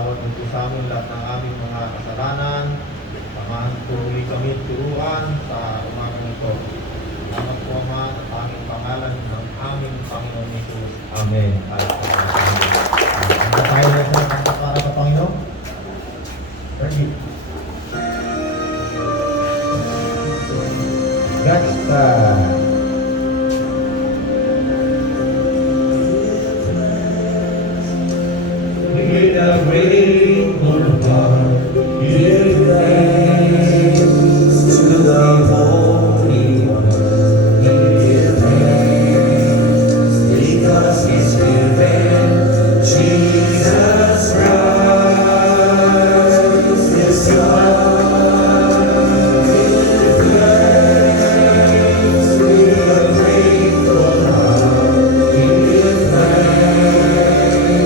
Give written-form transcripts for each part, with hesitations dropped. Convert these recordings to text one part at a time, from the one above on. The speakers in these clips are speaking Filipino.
Tawad mo po sa amin lahat ng aming mga kasalanan. Samahan po uli kami turuan sa umagang ito. Salamat po Ama sa tanging pangalan ng aming Panginoon Jesus. Amen. Ano tayo na sa kanta para sa Panginoon? Ready? Gangsta! With a grateful heart, give thanks to the Holy One. Give thanks because He's given Jesus Christ, His Son. Give thanks with a grateful heart, give thanks to the Holy One. Give thanks because He's given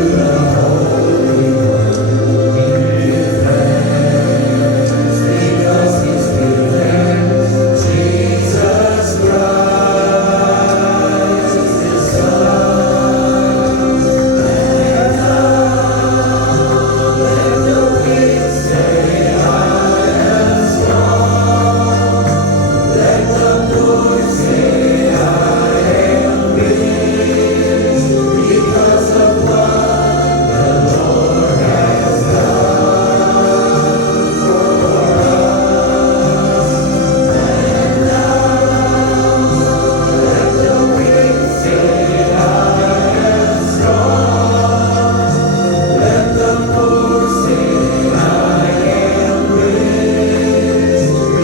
Jesus Christ, His Son. And now let the weak say, I am strong. Let the poor say, I am rich because of what the Lord has done for us. And now let the weak say, I am strong. Let the poor say, I am rich because of what the Lord has done for us.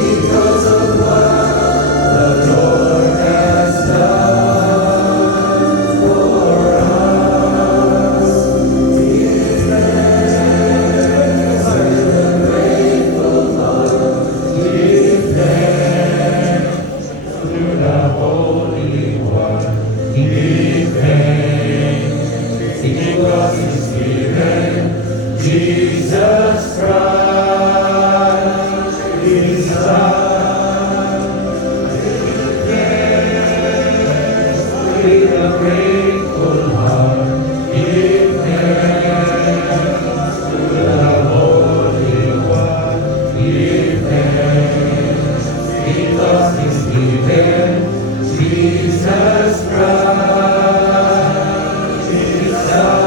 Give thanks with a grateful heart. Give thanks to the Holy One. Give thanks because He's given Jesus Christ, His Son. Give thanks with a grateful heart. Give thanks to the Holy One. Give thanks because He's given Jesus Christ, His Son.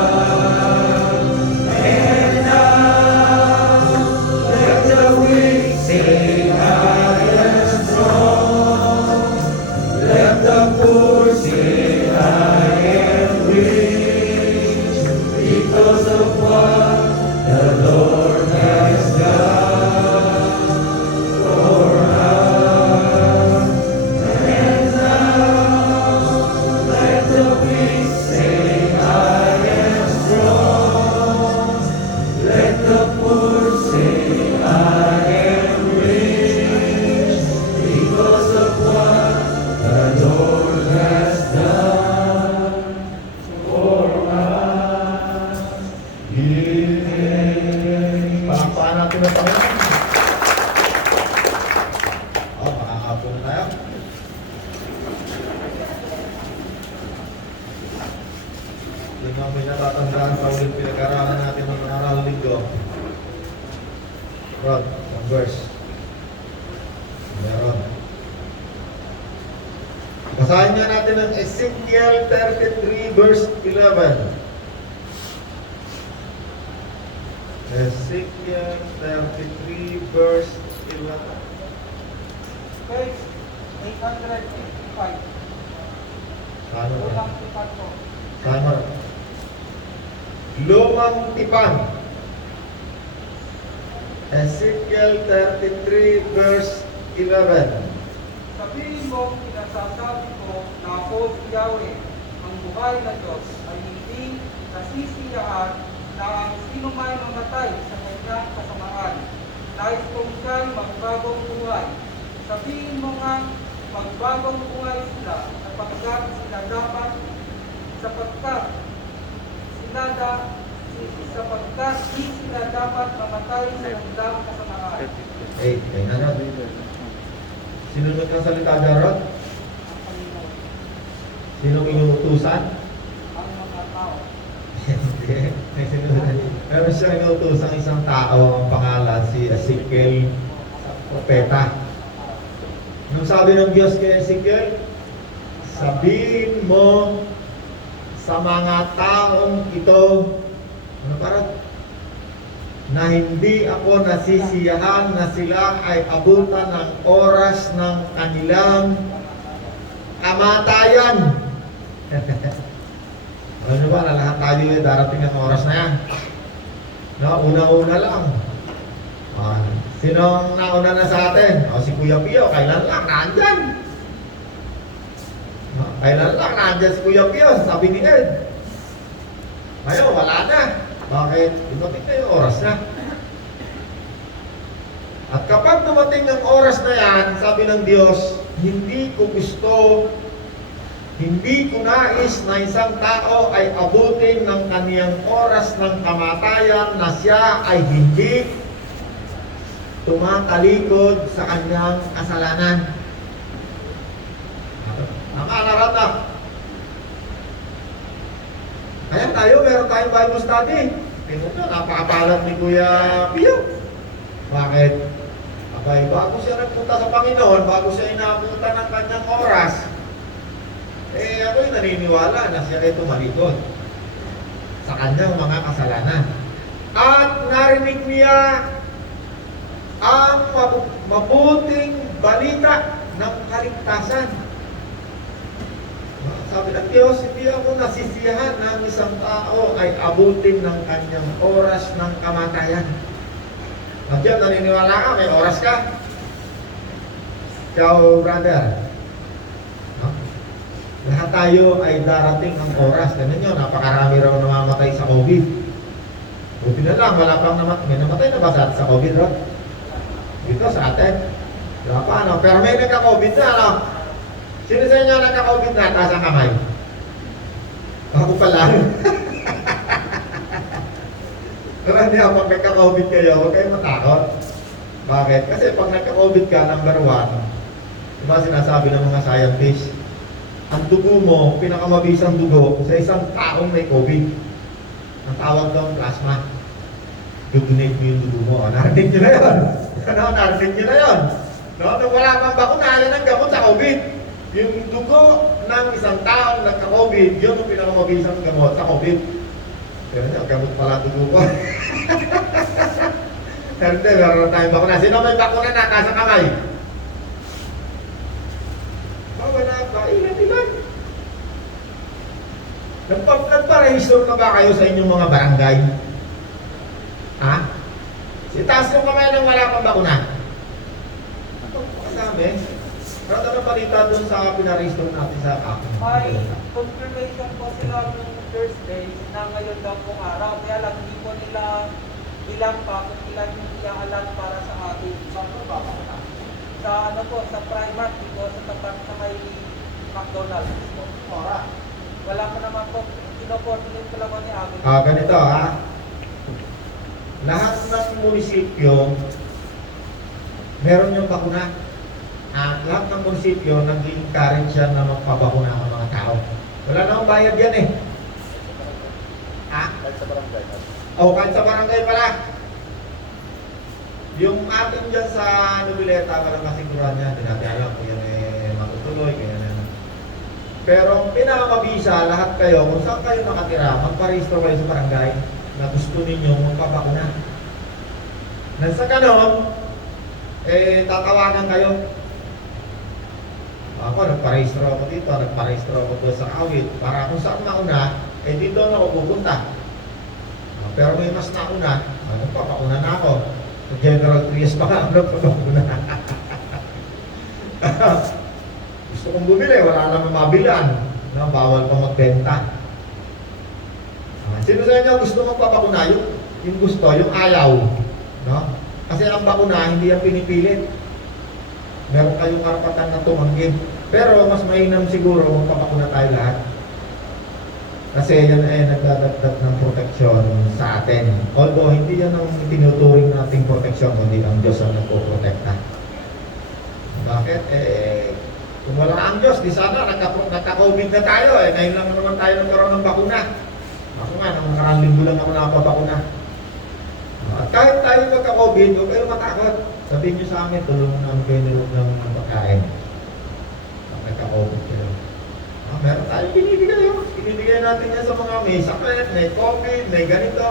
And now let the weak say, I am strong. Let the poor say, I am rich because of what the Lord has done for us. And now let the weak say, I am strong. Let the poor say, I am rich because of what the Lord has done for us. Give thanks. Palakpakan natin ang Panginoon. Makakapon na tayo. Hindi namin natatandaan sa ulit pinag-aralan natin ng aral linggo. Rod, ang verse. Meron. Basahin nga natin ang Ezekiel 33 verse 11. Ezekiel 33 verse 11. Page 855. Saan mo? Ulang tipat po. Saan mo? Lumang tipan. Ezekiel 33 verse 11. Sabihin mo, pinasasabi ko na ako si Yahweh, ang buhay na Diyos, ay hindi nasisiyahan na ang sino may mamatay sa kanyang kasamaan. Nais kong siya'y magbagong buhay. Sabihin mo nga, magbagong buhay sila sapagkat di sila dapat mamatay sa kanilang kasamaan. Kaya na. Sinunod ng salita dyan, Rod? Ang Panginoon, Sinong inuutusan? ang mga tao. Hindi. May sinunod. Pero meron siyang inutusang isang tao, ang pangalan si Ezekiel, propeta. Nung sabi ng Diyos kay Ezekiel, sabihin mo sa mga taong ito, ano parang, na hindi ako nasisiyahan na sila ay abutan ng oras ng kanilang kamatayan. Alam nyo ba na lahat tayo darating ang oras na yan? No, una-una lang. Sinong nauna na sa atin? O, si Kuya Pio, kailan lang nandyan? No, kailan lang nandyan si Kuya Pio, sabi ni Ed. Ngayon, wala na. Bakit? Dumating na yung oras na. At kapag dumating ang oras na yan, sabi ng Diyos, hindi ko gusto, hindi ko nais na isang tao ay abutin ng kaniyang oras ng kamatayan na siya ay hindi tumatalikod sa kanyang kasalanan. Tama na rata. Kaya tayo, meron tayong Bible study. Tingnan nyo, napakapalat ni Kuya Pio. Bakit? Abay, bago siya nagpunta sa Panginoon, bago siya inabutan ng kanyang oras, ako'y naniniwala na siya ay tumalikod sa kanyang mga kasalanan. At narinig niya ang mabuting balita ng kaligtasan. Sabi ng Diyos, hindi ako nasisiyahan na ang isang tao ay abutin ng kanyang oras ng kamatayan. Diyan, naniniwala ka, may oras ka? Ciao, brother. No? Lahat tayo ay darating ang oras. Tignan nyo, napakarami raw namamatay sa COVID. Buti na lang, wala pang may namatay na ba sa COVID, bro? Dito sa atin. Diba pa, ano? Pero may nagka-COVID na, ano? Sino sa inyo nagka-COVID na? Taas ang kamay. Ako pa lang. Pero hindi pag nagka-COVID kayo, huwag kayong matakot. Bakit? Kasi pag nagka-COVID ka, number one, diba sinasabi ng mga scientists, ang dugo mo, pinakamabisang dugo sa isang taong may COVID. Ang tawag doon, plasma. Dudunate mo yung dugo mo. Narinig nyo na yun. Narinig nyo na yun. No? Nung wala pang bakuna, yan ang gamot sa COVID. Yung dugo ng isang taong nagka-COVID, yun ang pinakamabisang gamot sa COVID. Pero ang gamot pala dugo ko. Pero hindi, meron tayong bakuna. Sino may bakuna na nasa kamay? Wala pa, ilan. Nagpa-register na ba kayo sa inyong mga barangay? Ha? Itaas yung kamay nang wala pang bakuna. Ito po kasami. Pero ano balita doon sa pinaregister natin sa akin? May confirmation po sila noong Thursday na ngayon daw pong araw. Kaya lang hindi po nila ilang pa kung ilan yung iaalam para sa atin. Saan po ba? Sa ano po, sa Primark dito, sa tapat sa may McDonald's po. Ora. Wala ko naman po, kino-coordinate ko lang po ni Abel. Ganito ha. Lahat ng munisipyo, meron yung bakuna. Lahat ng munisipyo, nag-encourage yan na magpabakuna ang mga tao. Wala namang bayad yan eh. Kahit sa barangay. Kahit sa barangay pala. Yung atin dyan sa Nobileta, walang kasiguran yan. Hindi natin alam kung yan matutuloy, kaya yan. Pero pinakamabisa, lahat kayo, kung saan kayo nakatira, magparehistro kayo sa barangay na gusto ninyo magpabakuna. Nang sa ganon, tatawagan kayo. Ako, nagparehistro ako dito, nagparehistro ako doon sa Kawit, para kung saan mauna, dito na ako pupunta. Pero may mas nauna, papakuna na ako. Sa General Trias pa nga, papakuna. Gusto kong bumili, wala naman mabilan. No, bawal pa magbenta. Sino sa inyo gusto magpapakuna? Yung gusto, yung ayaw. No? Kasi ang bakuna, hindi yan pinipilit. Meron kayong karapatan na tumanggi. Pero mas mainam siguro magpapakuna tayo lahat. Kasi yan ay nagdadagdag ng proteksyon sa atin. Although hindi yan ang tinuturing nating proteksyon, kundi ang Diyos ang nagpoprotekta. Bakit? Kung wala ang Diyos, di sana nagka-COVID na tayo. Ngayon lang naman tayo nagkaroon ng bakuna. Ako nga, nang nakarang linggo lang ako nakapabakuna. At kahit tayo magka-COVID, huwag kayo matakot. Sabihin nyo sa amin, tulungan namin kayo nilog ng pagkain. Pag nagka-COVID kayo. Meron tayong binibigay. Binibigay natin yan sa mga may sakit, may COVID, may ganito.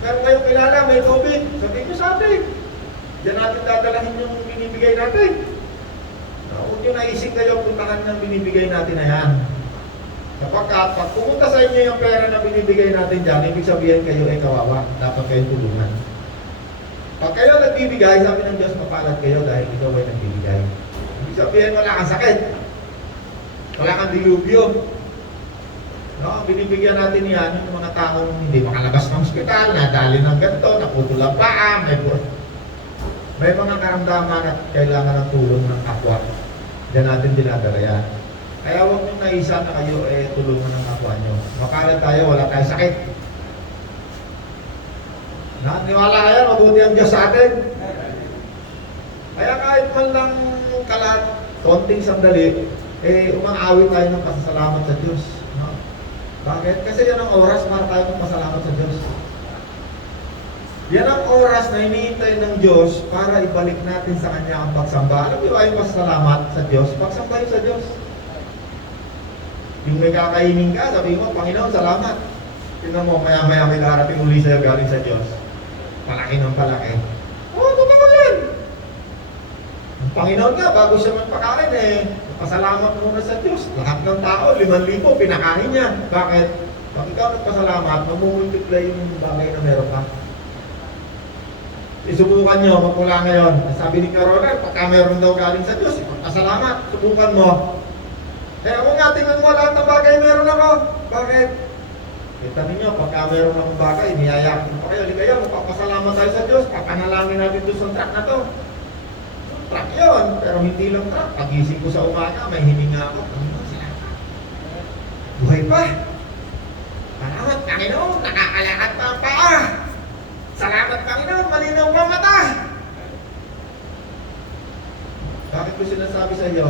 Meron kayong kilala, may COVID. Sabihin nyo sa atin. Diyan natin dadalahin yung binibigay natin. Huwag nyo naisip kayo puntahan ng binibigay natin na yan. Kapag pumunta sa inyo yung pera na binibigay natin dyan, ibig sabihin kayo ay kawawa. Dapat kayong tulungan. Pag kayo nagbibigay, sabi ng Diyos, mapalad kayo dahil ikaw ay nagbibigay. Ibig sabihin wala kang sakit. Wala kang dilubyo. No? Binibigyan natin yan yung mga taong hindi makalabas ng ospital, nadali ng ganito, naputol ang paa, may mga karamdaman at kailangan ng tulong ng kapwa. Diyan natin dinadala yan. Kaya huwag nyo naisa na kayo tulungan ng kapwa nyo. Makalat tayo, wala tayong sakit. Niwala kayo, mabuti ang Diyos sa atin. Kaya kahit man lang konting sandali, umang-awit tayo ng pasasalamat sa Diyos. No? Bakit? Kasi yan ang oras para tayo magpasalamat sa Diyos. Yan ang oras na hinihintay ng Diyos para ibalik natin sa Kanya ang pagsamba. Alam mo yung pasasalamat sa Diyos? Pagsamba yun sa Diyos. Yung may kakainin ka, sabi mo, Panginoon, salamat. Tingnan mo, maya-maya may darating uli sa'yo galing sa Diyos. Palaki ng palaki. Totoo yan. Ang Panginoon nga, bago siya magpakain, pasalamat muna sa Diyos. Lahat ng tao, 5,000, pinakain niya. Bakit? Pag ikaw nagpasalamat, mamumultiply yung bagay na meron ka. Isubukan nyo, magmula ngayon. Sabi ni Carola, pagka meron daw galing sa Diyos, ipagpasalamat, subukan mo. Kaya kung nga, tingnan mo lahat ng bagay meron ako. Bakit? Kita ninyo, pagka meron akong bagay, niyayakit mo pa kayo. Hindi kayo, magpapasalamat tayo sa Diyos. Papanalangin natin doon sa truck na to. Truck yun, pero hindi lang truck. Pagising ko sa umaga, may hininga ako. Panginoon, salamat. Buhay pa. Salamat, Panginoon, nakakalakad pa ang paa. Salamat, Panginoon, malinaw pa mata. Bakit ko sinasabi sa iyo?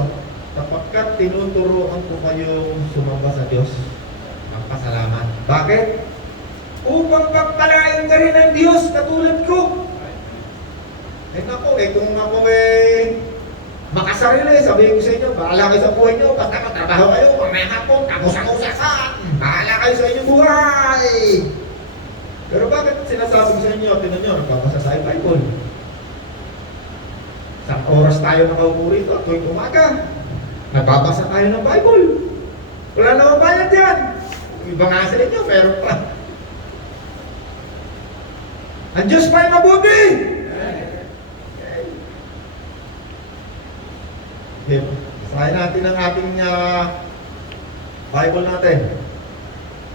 Kapagkat tinuturuan ko kayong sumamba sa Diyos, magpasalamat. Bakit? Upang pagpalain ka rin ng Diyos katulad ko. Naku, kung ako makasarili, sabihin ko sa inyo, bahala kayo sa buhay nyo, basta matrabaho kayo, mamaya hapon, tapos ang usasan, bahala kayo sa inyong buhay. Pero bakit sinasabi ko sa inyo, tinan nyo, nagbabasa tayo Bible. Isang oras tayo nakaupo rito, tuwing umaga, nagbabasa tayo ng Bible. Wala namang bayad yan. Iba nga sa inyo, meron pa. Ang Diyos pa ay mabuti! Okay. Basahin natin ang ating Bible natin.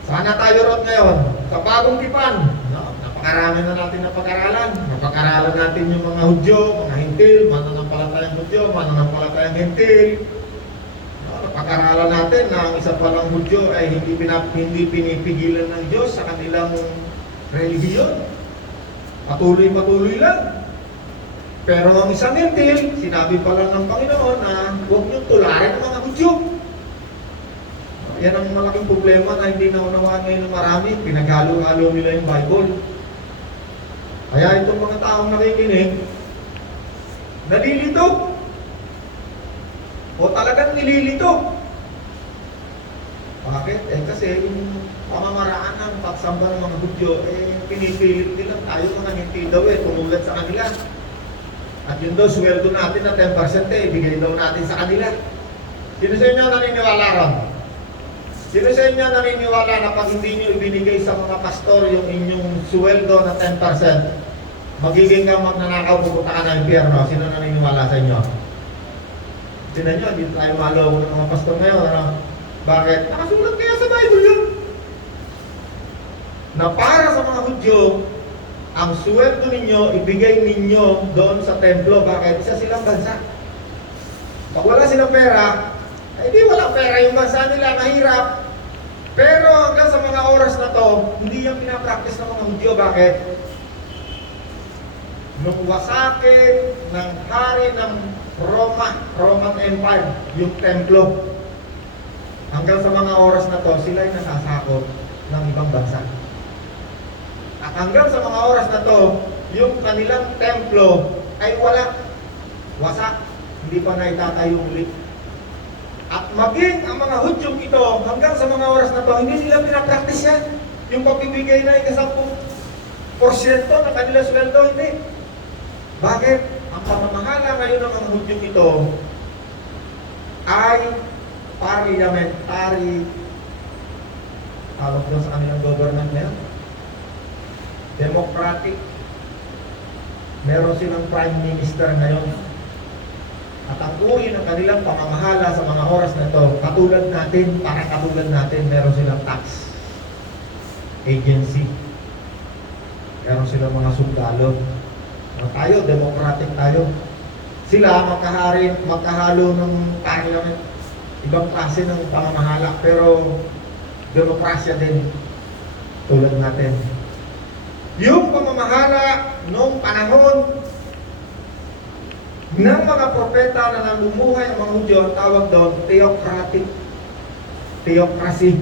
Sana tayo ron ngayon sa bagong tipan. Napakarami na natin na pag-aralan. Napag-aralan natin yung mga Hudyo, mga Hintil, mananampalatayang Hudyo, mananampalatayang Hintil. Napag-aralan natin na ang isa palang Hudyo ay hindi pinipigilan ng Diyos sa kanilang relihiyon. Patuloy-patuloy lang. Pero ang isang Hintil, sinabi pala ng Panginoon na huwag niyong tularin ang mga Hudyo. Yan ang malaking problema na hindi naunawaan ngayon ng marami. Pinaghalo-halo nila yung Bible. Kaya itong mga taong nakikinig, nalilito. O talagang nililito. Bakit? Kasi yung pamamaraan ng pagsamba ng mga Hudyo, pinipilit nilang tayo mga Hintil daw tumulad sa kanila. At yun daw, sweldo natin na 10% ibigay daw natin sa kanila. Sino sa inyo naniniwala ron? Sino sa inyo naniniwala na pag hindi nyo ibinigay sa mga pastor yung inyong sweldo na 10%, magiging kang magnanakaw, pupunta ka ng impyerno? Sino naniniwala sa inyo? Sino nyo, hindi tayo malo ng mga pastor ngayon. Ano? Bakit? Nakasulat kaya sa Bible yun. Na para sa mga Hudyo, ang sweldo ninyo, ibigay ninyo doon sa templo. Bakit? Isa silang bansa. Pag wala silang pera, di walang pera yung bansa nila, mahirap. Pero hanggang sa mga oras na to, hindi yung pinapractice ng mga Hudyo. Bakit? Nung wasakin ng hari ng Roman Empire, yung templo, hanggang sa mga oras na to, sila ay nasasakop ng ibang bansa. At hanggang sa mga oras na to, yung kanilang templo ay wala. Wasak. Hindi pa naitatayo ulit. At maging ang mga Hudyong ito, hanggang sa mga oras na to, hindi nila pinapraktis yan. Yung pagbibigay na ikasampung porsyento ng kanilang sweldo, hindi. Bakit? Ang pamamahala ngayon ng mga Hudyong ito ay parliamentary, tawag doon sa kanilang government na yan, democratic. Meron silang prime minister ngayon. At ang uri ng kanilang pamamahala sa mga oras na ito, katulad natin, meron silang tax agency. Meron silang mga sundalo. Tayo, democratic tayo. Sila magkahalo ng parliament. Ibang klase ng pamamahala, pero demokrasya din tulad natin. Yung pamamahala noong panahon ng mga propeta na namumuhay ang mga Hudyo, ang tawag doon, theocratic. Theocracy.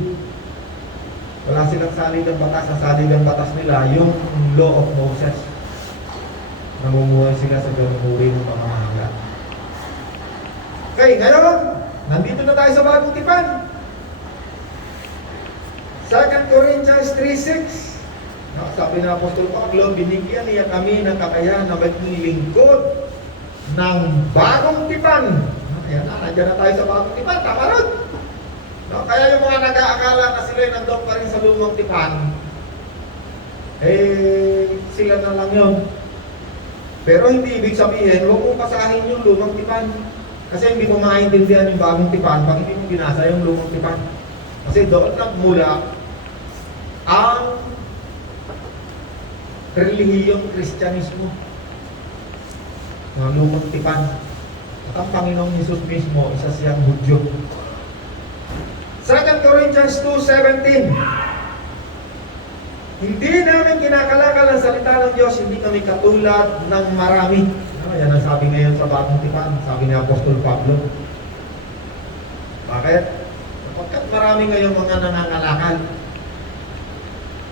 Wala silang saligang batas. Ang saligang batas nila, yung law of Moses. Namumuhay sila sa ganung-uri ng pamamahala. Okay, ngayon, nandito na tayo sa bagong tipan. 2 Corinthians 3:6. Sabi ng Apostol Pablo, binigyan niya kami ng kakayahan na maglilingkod ng bagong tipan. Ayan na, nandiyan na tayo sa bagong tipan. Tama rin. No? Kaya yung mga nag-aakala na sila ay nandun pa rin sa lumang tipan, sila na lang yun. Pero hindi ibig sabihin, huwag mong pasahin yung lumang tipan. Kasi hindi mo maintindihan yung bagong tipan pag hindi mo binasa yung lumang tipan. Kasi doon nagmula ang relihiyong Kristyanismo. Ng lumang tipan. At ang Panginoong Hesus mismo, isa siyang Hudyo. 2 Corinthians 2:17. Hindi namin kinakalakal ang salita ng Diyos, hindi kami katulad ng marami. Yan ang sabi ngayon sa bagong tipan, sabi ni Apostol Pablo. Bakit? Sapagkat marami ngayong mga nangangalakal.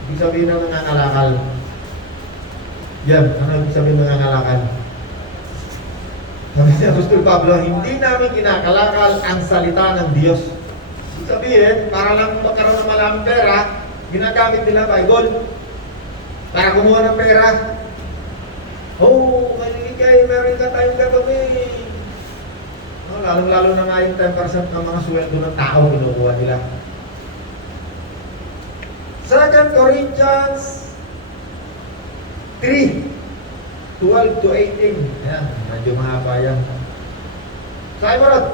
Ibig sabihin ng nangangalakal. Yan, ano ibig sabihin ng nangangalakal? Sabi ni Apostol Pablo, hindi namin kinakalakal ang salita ng Diyos. Ibig sabihin, para lang magkaroon ng maraming pera, ginagamit nila Bible para kumuha ng pera. Oh, kayo, meron ka tayong gagawin. No, lalong-lalo na nga yung 10% ng mga sweldo ng tao kinukuha nila. 2 Corinthians 3:12 to 18. Ayan, medyo mahaba yan. Saan mo rin?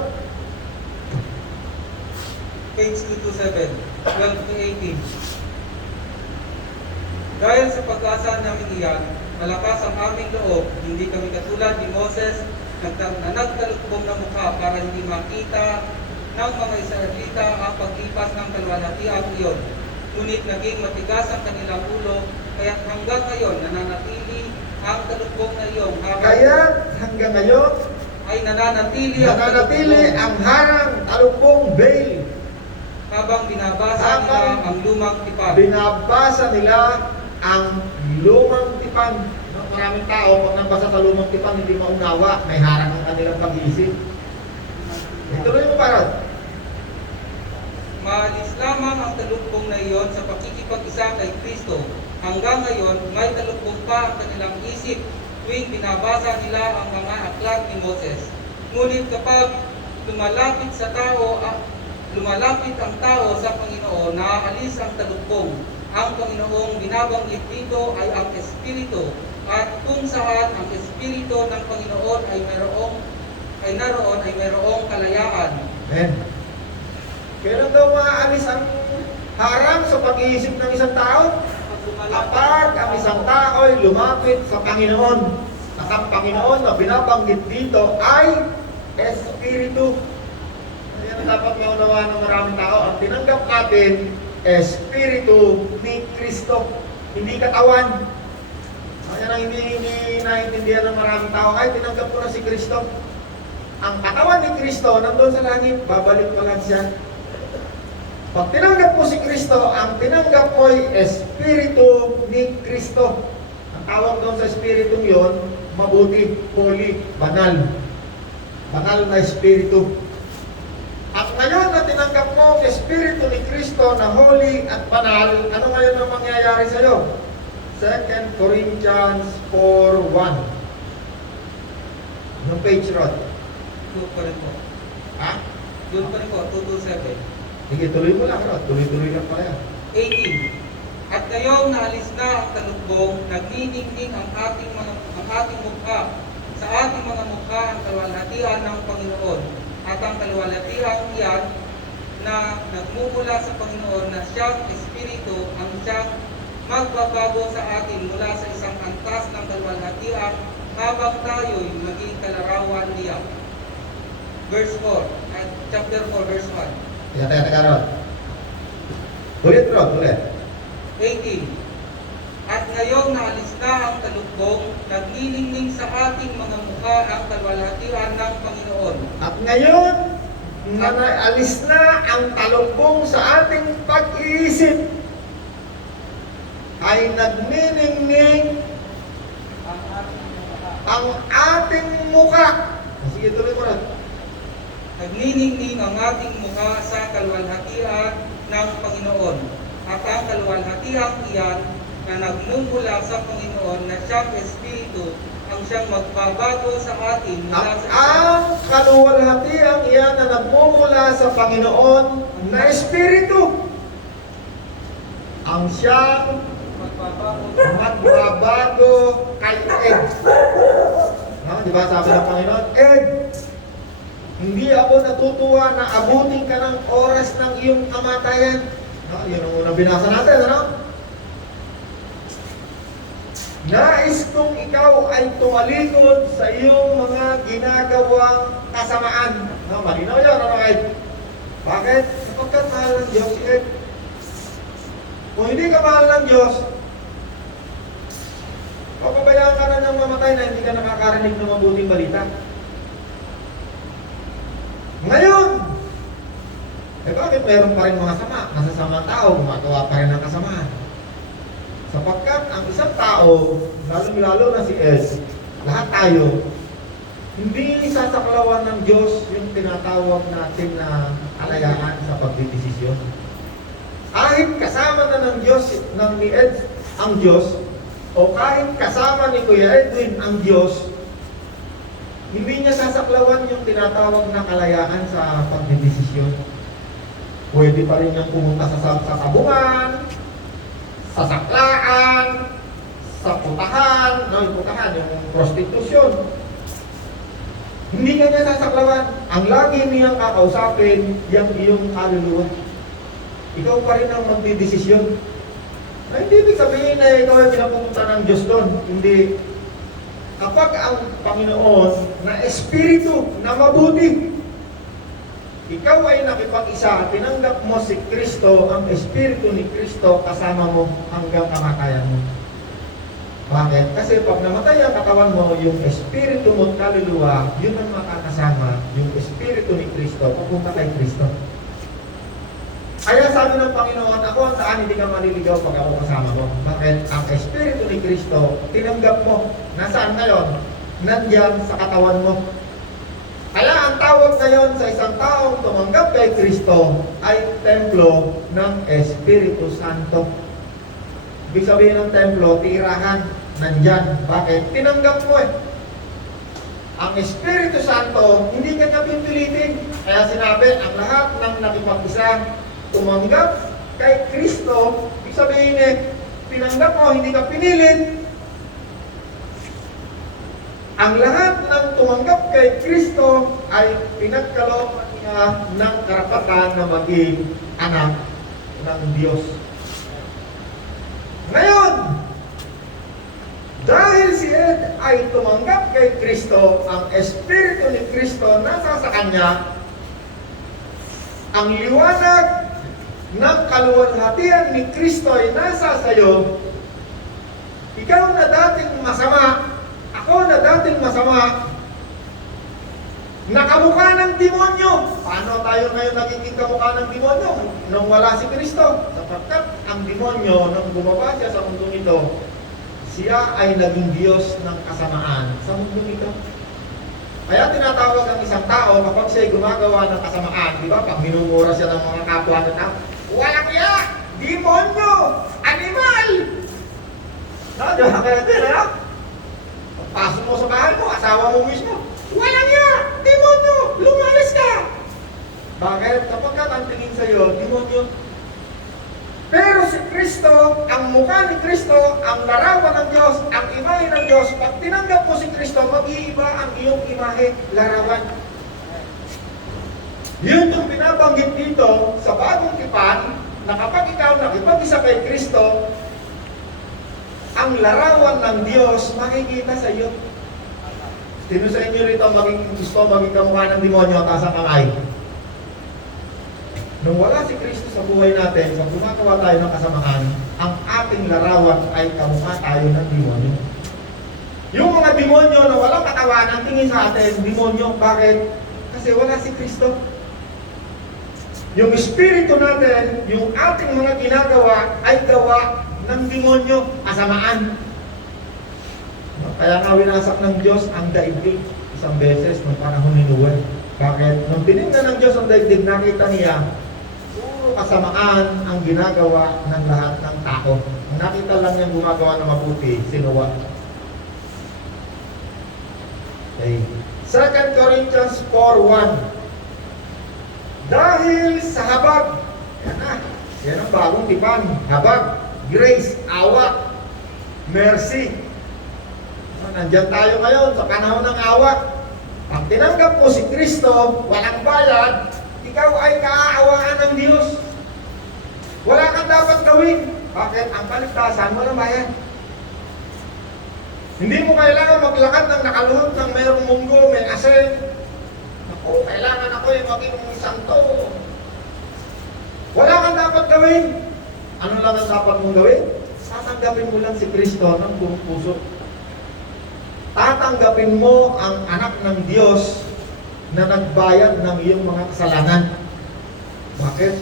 Page 227, 12 to 18. Dahil sa pag-asa namin iyan, malakas ang aming loob, hindi kami katulad ni Moses na nagtalukbong na mukha para hindi makita ng mga Israelita ang paglipas ng kalwalhatian iyon. Ngunit naging matigas ang kanilang ulo, kaya hanggang ngayon nananatili ang talukbong na iyon. Kaya hanggang ngayon ay nananatili ang harang talukbong veil. Habang binabasa nila ang lumang tipan. Binabasa nila ang lumang tipan. Maraming tao, pag nabasa sa lumang tipan, hindi maunawa. May harang ang kanilang pag-iisip. Ituloy mo parang. Maalis lamang ang talukbong na iyon sa pakikipag-isa kay Kristo. Hanggang ngayon, may talukbong pa ang kanilang isip tuwing binabasa nila ang mga aklat ni Moses. Ngunit kapag lumalapit ang tao sa Panginoon, naaalis ang talukbong. Ang Panginoong binabanggit dito ay ang Espiritu, at kung saan ang Espiritu ng Panginoon ay mayroong kalayaan. Amen. Kailan daw maaalis ang harang sa pag-iisip ng isang tao? Kapag ang isang tao ay lumapit sa Panginoon. At ang Panginoon na binabanggit dito ay Espiritu. Yan ang dapat maunawaan ng maraming tao. Ang tinanggap natin, Espiritu ni Kristo, hindi katawan. Yan ang hindi naiintindihan ng maraming tao. Ay, tinanggap ko na si Kristo. Ang katawan ni Kristo nandun sa langit, babalik pa lang siya. Pag tinanggap mo si Kristo, ang tinanggap mo ay Espiritu ni Kristo. Ang tawag doon sa Espiritu yon, mabuti, holy, banal. Banal na Espiritu. At ngayon na tinanggap mo ang Espiritu ni Kristo na holy at banal, ano ngayon ang mangyayari sa iyo? 2 Corinthians 4:1. Yung page, Rod. Doon pa rin po. Ha? Doon pa rin po, 227. Sige, tuloy mo lang, Rod. Tuloy-tuloy lang pala yan. 18. At ngayong naalis na ang talukbong, nagniningning ang ating mukha. Sa ating mga mukha ang kaluwalhatian ng Panginoon. At ang kaluwalhatian iyan na nagmumula sa Panginoon na siyang Espiritu ang siyang magbabago sa atin mula sa isang antas ng kaluwalhatian habang tayo'y maging kalarawan niya. Verse 4, at chapter 4, verse 1. Teka, Rod. Ulit, Rod, ulit. 18. At ngayong naalis na ang talukbong, nagniningning sa ating mga mukha ang kaluwalhatian ng Panginoon. At ngayon, na naalis na ang talukbong sa ating pag-iisip, ay nagniningning ang ating mukha. Sige, tuloy mo, Rod. Nagniningning ang ating mukha sa kaluwalhatian ng Panginoon. At ang kaluwalhatian iyan na nagmumula sa Panginoon na siyang Espiritu ang siyang magbabago sa atin mula At sa ang kaluwalhatian iyan na nagmumula sa Panginoon na Espiritu ang siyang magbabago kay Ed. No, di ba sabi ng Panginoon, Ed, hindi ako natutuwa na abutin ka ng oras ng iyong kamatayan. No, yun ang unang binasa natin, ano? Nais kong ikaw ay tumalikod sa iyong mga ginagawang kasamaan. No, malinaw yun, ano Ed? Bakit? Sapagkat mahal ng Diyos si Ed. Kung hindi ka mahal ng Diyos, papabayaan ka na niyang mamatay na hindi ka nakakarinig ng mabuting balita. Ngayon, bakit meron pa rin mga masasamang tao, gumagawa pa rin ng kasamaan? Sapagkat ang isang tao, lalo na si Es, lahat tayo, hindi sasaklawan ng Diyos yung tinatawag natin na kalayaan sa pagdidesisyon. Kahit kasama na ng Diyos, ni Ed ang Diyos, o kahit kasama ni Kuya Edwin ang Diyos, hindi niya sasaklawan yung tinatawag na kalayaan sa pagdidesisyon. Pwede pa rin niyang pumunta sa sabungan, sa saklaan, sa putahan, yung putahan, yung prostitusyon. Hindi ka niya sasaklawan. Ang lagi niyang kakausapin, yung iyong kaluluwa. Ikaw pa rin ang magdidesisyon. Ay, hindi ibig sabihin na ikaw ay pinapupunta ng Diyos doon. Hindi. Kapag ang Panginoon na Espiritu na mabuti, ikaw ay nakipag-isa, tinanggap mo si Kristo, ang Espiritu ni Kristo kasama mo hanggang kamatayan mo. Bakit? Kasi pag namatay ang katawan mo, yung Espiritu mo at kaluluwa, yun ang makakasama, yung Espiritu ni Kristo, papunta kay Kristo. Kaya sabi ng Panginoon, ako ang saan hindi ka maliligaw pag ako kasama mo. Bakit? Ang Espiritu ni Kristo, tinanggap mo. Nasaan ngayon? Nandiyan sa katawan mo. Kaya ang tawag ngayon sa isang taong tumanggap kay Kristo ay templo ng Espiritu Santo. Ibig sabihin ng templo, tirahan, nandyan. Bakit? Tinanggap mo eh. Ang Espiritu Santo, hindi ka niya pipilitin. Kaya sinabi, ang lahat ng nakipag-isa, tumanggap kay Kristo, ibig sabihin eh, tinanggap mo, hindi ka pinilit. Ang lahat ng tumanggap kay Kristo ay pinagkalooban niya ng karapatan na maging anak ng Diyos. Ngayon, dahil si Ed ay tumanggap kay Kristo, ang Espiritu ni Kristo nasa sa kanya, ang liwanag ng kaluwalhatian ni Kristo ay nasa sayo. Ikaw na dating masama, ako na dating masama, Nakamukha ng demonyo. Paano tayo ngayon nagiging kamukha ng demonyo? Nung wala si Kristo. Sapagkat ang demonyo, nung bumaba siya sa mundong ito, siya ay naging Diyos ng kasamaan sa mundong ito. Kaya tinatawag ang isang tao kapag siya'y gumagawa ng kasamaan, di ba? Pag minumura siya ng mga kapwa ng tao, walang iya! Demonyo! Animal! No, di ba? Kaya din, ha? Pagpasok mo sa bahay mo, asawa mo mismo, walang iya! Demonyo! Lumalis ka! Bakit? Kapag ang tingin sa'yo, demonyo. Pero si Kristo, ang mukha ni Kristo, ang larawan ng Diyos, ang imahe ng Diyos, pag tinanggap mo si Kristo, mag-iiba ang iyong imahe, larawan. Yun yung binabanggit dito sa bagong tipan, na kapag ikaw nakipag-isa kay Kristo, ang larawan ng Diyos makikita sa iyo. Sino sa inyo rito gusto maging kamukha ng demonyo, taas ang kamay? Nung wala si Kristo sa buhay natin, pag gumagawa tayo ng kasamaan, ang ating larawan ay kamukha tayo ng demonyo. Yung mga demonyo na walang katawan, ang tingin sa atin, demonyo. Bakit? Kasi wala si Kristo. Yung espiritu natin, yung ating mga ginagawa, ay gawa ng demonyo, kasamaan. Kaya nga winasak ng Diyos ang daigdig isang beses nung panahon ni Noel. Bakit? Nung tinignan ng Diyos ang daigdig, nakita niya, puro kasamaan ang ginagawa ng lahat ng tao. Ang nakita lang niyang gumagawa ng mabuti, si Noah. Okay. 2 Corinthians 4:1. Dahil sa habag, yan ang bagong tipan, habag, grace, awa, mercy. Nandyan tayo ngayon sa panahon ng awa. Pag tinanggap mo si Kristo, walang bayad, ikaw ay kaaawaan ng Diyos. Wala kang dapat gawin. Bakit? Ang kaligtasan, walang bayad. Hindi mo kailangan maglakad ng nakaluhod ng mayroong munggo, may asin. Ako, kailangan ako yung maging santo. Wala kang dapat gawin. Ano lang ang dapat mong gawin? Tatanggapin mo lang si Kristo ng buong puso. Tatanggapin mo ang anak ng Diyos na nagbayad ng iyong mga kasalanan. Bakit?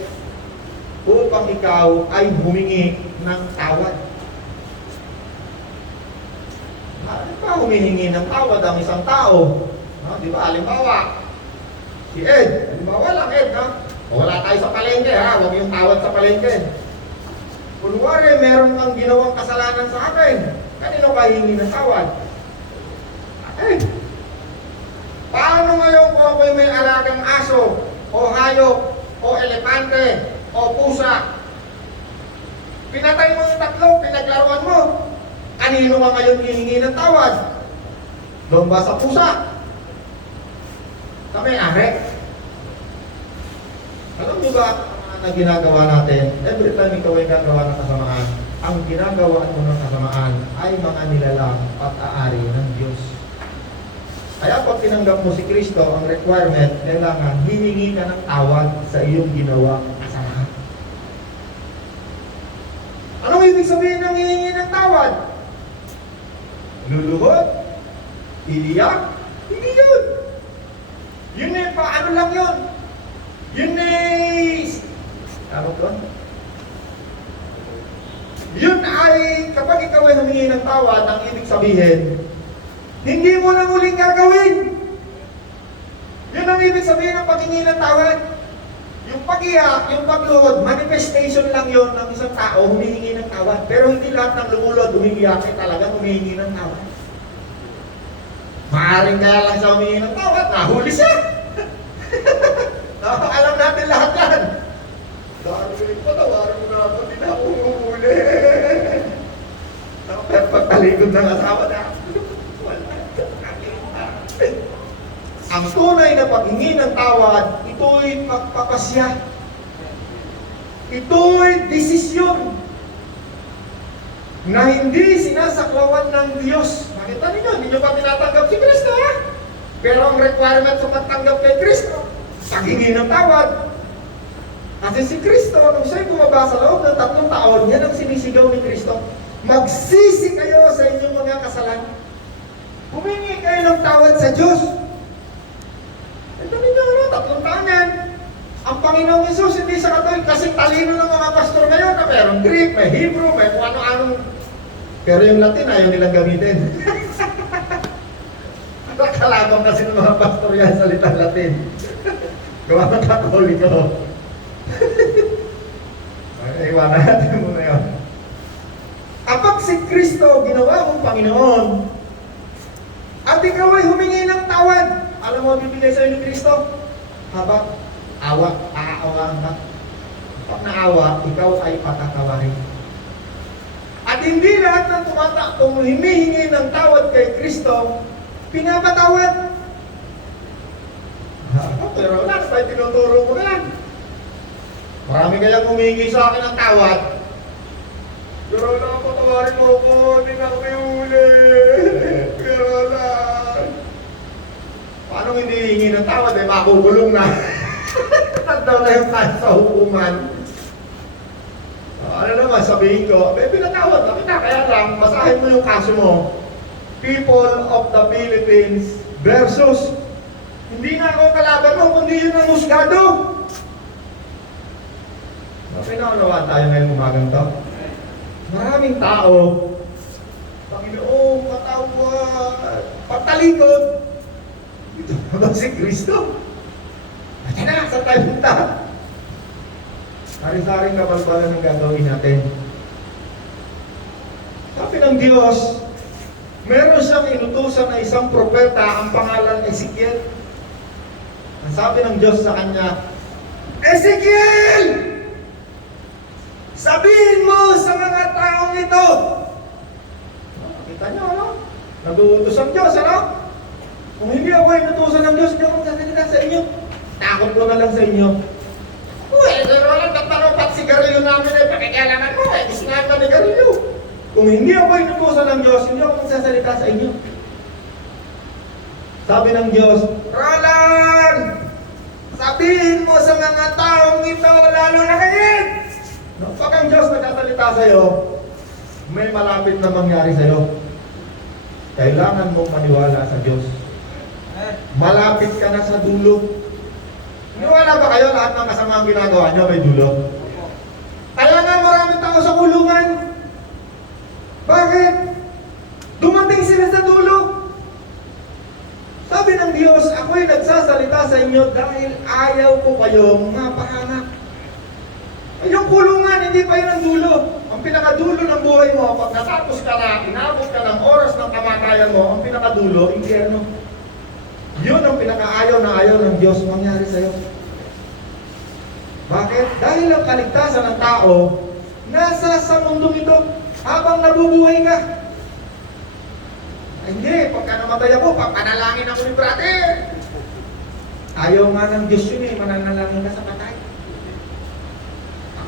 Upang ikaw ay humingi ng tawad. Bakit pa humihingi ng tawad ang isang tao? No, di ba? Halimbawa, si Ed. Halimbawa lang, Ed, no? Wala tayo sa palengke, ha? Huwag yung tawad sa palengke. Kunwari, meron kang ginawang kasalanan sa akin. Kanino ka hihingi ng tawad? Ed. Paano ngayon kung ako'y may alagang aso, o hayop, o elepante, o pusa? Pinatay mo yung tatlo, pinaglaruan mo. Kanino ka ngayon hihingi ng tawad? Doon ba sa pusa? Sa may-ari? Alam niyo ba ang ginagawa natin? Every time ikaw ay gagawa ng kasamaan, ang ginagawa mo ng kasamaan ay mga nilalang pag-aari ng Diyos. Kaya pag tinanggap mo si Kristo, ang requirement, kailangan hihingi ka ng tawad sa iyong ginawang kasamaan. Anong ibig sabihin ng hihingi ng tawad? Luluhod? Iiyak? Hindi yun! Yun eh, paano lang yun? Yun eh... Ano to? Yun ay, kapag ikaw ay humingi ng tawad, ang ibig sabihin, hindi mo na muling gagawin. Yun ang ibig sabihin ng paghingi ng tawad. Yung pag-iyak, yung pagluhod, manifestation lang yon ng isang tao humihingi ng tawad. Pero hindi lahat ng lumulod, umiiyak ay talagang humihingi ng tawad. Maaring kaya lang siya humingi ng tawad, nahuli siya. Alam natin lahat yan. Dahil patawarin mo na ako, hindi na ako humuli. Pero pagtalikod ng asawa na, ang tunay na paghingi ng tawad, ito'y pagpapasya. Ito'y desisyon na hindi sinasaklawan ng Diyos. Makita ninyo, hindi nyo pa tinatanggap si Kristo, ha? Pero ang requirement sa pagtanggap kay Kristo, paghingi ng tawad. Kasi si Kristo, nung siya'y bumaba sa loob ng 3 taon, yan ang sinisigaw ni Kristo. Magsisi kayo sa inyong mga kasalanan. Humingi kayo ng tawad sa Diyos. 3 taon yan. Ang Panginoong Hesus, hindi sa Katolik, kasi talino ng mga pastor ngayon na mayroong Greek, may Hebrew, may kung ano-anong. Pero yung Latin, ayaw nilang gamitin. Nakalabang kasi ng mga pastor yan salitang Latin. Gawa ng Katoliko. Iwanan natin muna yun. Kapag si Kristo ginawa mong Panginoon, at ikaw ay humingi ng tawad, alam mo bibigay sa iyo ni Kristo? Habang aawaan ka. Kapag naawa, ikaw ay patatawarin. At hindi lahat ng kung humihingi ng tawad kay Kristo, pinapatawad. Pero wala, sabay tinuturo mo na yan. Marami kayang humingi sa akin ng tawad. Pero wala, patawarin mo ako, hindi na ako may huli. Pero wala. Paano hindi hihingi ng tawad? Eh, makugulong na. Tagdaw na yung kaso sa hukuman. Ano naman, sabihin ko, pinatawad na kita, kaya lang, basahin mo yung kaso mo. People of the Philippines versus hindi na ako kalaban mo, kundi yun ang husgado. Pinaunawaan tayo ngayong umagang to. Maraming tao, Panginoon, patawad, patalikod. Ito na ba si Kristo? At na, saan tayo punta? Sari-saring kabalbalan ang gagawin natin. Sabi ng Diyos, meron siyang inutusan na isang propeta, ang pangalan Ezekiel. Ang sabi ng Diyos sa kanya, Ezekiel! Sabihin mo sa mga taong ito. Kita niyo, ano? Nag-uutos ang Diyos, ano? Kung hindi ako inutusan ng Diyos, hindi ako magsasalita sa inyo. Takot ko na lang sa inyo. Uy, pero lang nagpanupat sigarilyo namin ay pakikialaman mo. Gusto nga na sigarilyo. Kung hindi ako inutusan ng Diyos, hindi ako magsasalita sa inyo. Sabi ng Diyos, Roland! Sabihin mo sa mga taong ito, lalo na kayo! Pag ang Diyos nagsasalita sa iyo, may malapit na mangyari sa iyo. Kailangan mong maniwala sa Diyos. Malapit ka na sa dulo. Maniwala ba kayo lahat ng kasamaang ginagawa niyo may dulo? Kaya nga maraming tao sa kulungan. Bakit? Dumating sila sa dulo. Sabi ng Diyos, ako'y nagsasalita sa inyo dahil ayaw ko kayong mapahamak. Yung kulungan, hindi pa yun ang dulo. Ang pinakadulo ng buhay mo, pag natapos ka na, inabot ka ng oras ng kamatayan mo, ang pinakadulo, impyerno. Yun ang pinakaayaw na ayaw ng Diyos mangyari sa'yo. Bakit? Dahil ang kaligtasan ng tao, nasa sa mundong ito, habang nabubuhay ka. Ay, hindi, pagka namatay ako, papanalangin ako ni brother. Ayaw nga ng Diyos yun eh, mananalangin ka sa patay.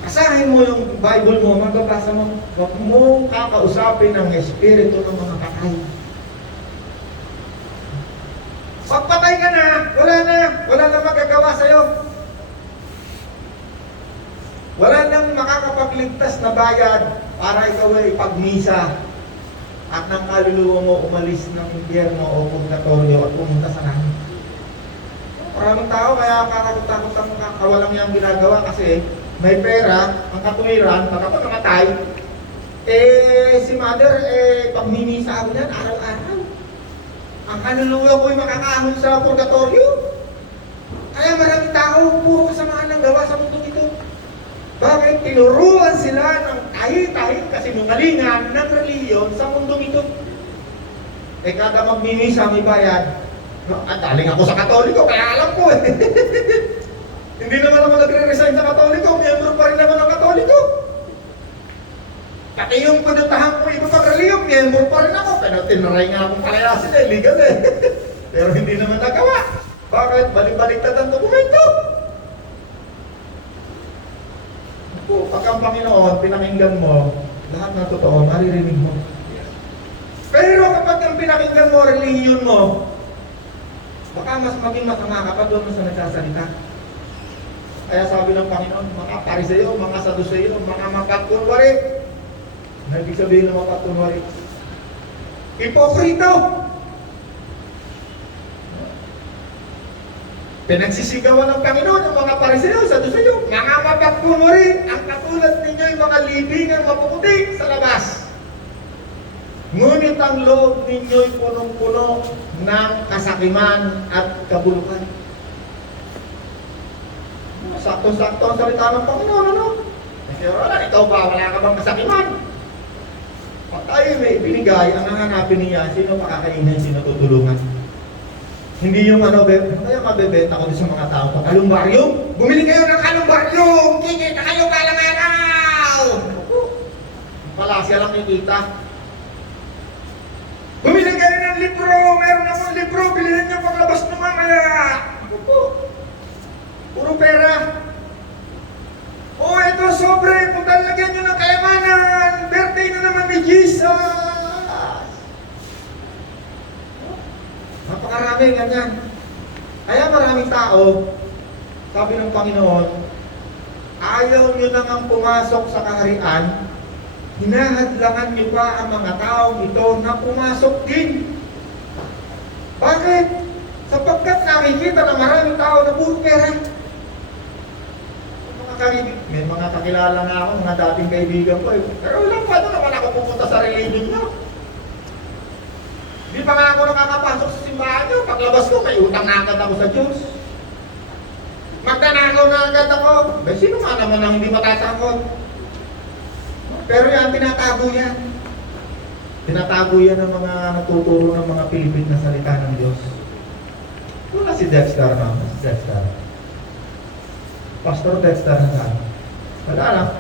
Asahin mo yung Bible mo, magbabasa mo, huwag mong kakausapin ang espiritu ng mga patay. Pagpatay ka na, wala na magagawa sa'yo. Wala nang makakapagligtas na bayad para ikaw ay pagmisa at ng kaluluwa mo umalis ng impyerno o purgatorio at pumunta sa langit. Maraming tao kaya kakatakot ang kakawalang niyang ginagawa kasi may pera, ang katuwiran, kapag namatay, si mother, pagmimisa ako niyan, araw-araw. Ang kaluluwa ko'y makakahon sa purgatorio. Kaya maraming tao, puro kasamaan ng gawa sa mundo ito. Bakit? Tinuruan sila ng kahit kasinungalingan ng reliyon sa mundong ito. Kada magmimisa, may bayad. Galing ako sa Katoliko, kaya alam ko eh. Hindi naman ako nagre-resign sa Katoliko, miyembro pa rin naman ng Katoliko. Pati yung pinuntahan ko iba pang reliyon, miyembro pa rin ako. Pero tinaray nga akong palayasin eh, legal eh. Pero hindi naman nagawa. Bakit? Balik-baliktad ang dokumento. Pag ang Panginoon, pinakinggan mo, lahat ng totoo, maririnig mo. Pero kapag ang pinakinggan mo, relihiyon mo, baka mas maging masama kapag doon mo sa nagsasalita. Kaya sabi ng Panginoon, mga Pariseo, mga Saduseo, mga mapagkunwari. Ano ibig sabihin ng mapagkunwari? Hipokrito! Pinagsisigawan ng Panginoon ang mga Pariseo sa Saduceo, mga mapagkunwari, ang katulad ninyo yung mga libingan mapuputi sa labas. Ngunit ang loob ninyo'y punong-puno ng kasakiman at kabulukan. Sakto-sakto ang salita ng Panginoon, ano? Kasi wala, ikaw ba? Wala ka bang kasakiman? Pag tayo may ibinigay, ang hanapin niya, sino makakainin, sino tutulungan. Hindi yung ano, kaya mabebenta ko sa mga tao, kalumbaryong, bumili kayo ng kalumbaryong, kikita kayo balang araw! Wala siya lang kikita. Bumili kayo ng libro, meron akong libro, bilhin niyo paglabas ng mamaya. Puro pera. Oh, ito sobre, kung talagyan nyo ng kayamanan, birthday na naman ni Jesus. Napakarami ganyan. Kaya maraming tao, sabi ng Panginoon, ayaw nyo nang ang pumasok sa kaharian, hinahadlangan nyo pa ang mga taong ito na pumasok din. Bakit? Sapagkat nakikita ng maraming tao na puro pera. May mga kakilala nga ako, mga dating kaibigan ko. Pero walang paano naman ako pupunta sa religion nyo. Di pa nga ako nakakapasok sa simbahan nyo. Paglabas ko, may utang na agad ako sa Diyos. Magdanakaw na agad ako. Sino nga naman ang hindi matatakot? Pero yan, tinatago yan. Tinatago yan ng mga natuturo ng mga Pilipin na salita ng Diyos. Wala si Dexter na. Si Dexter. Pastor Dexter na saan? Wala lang.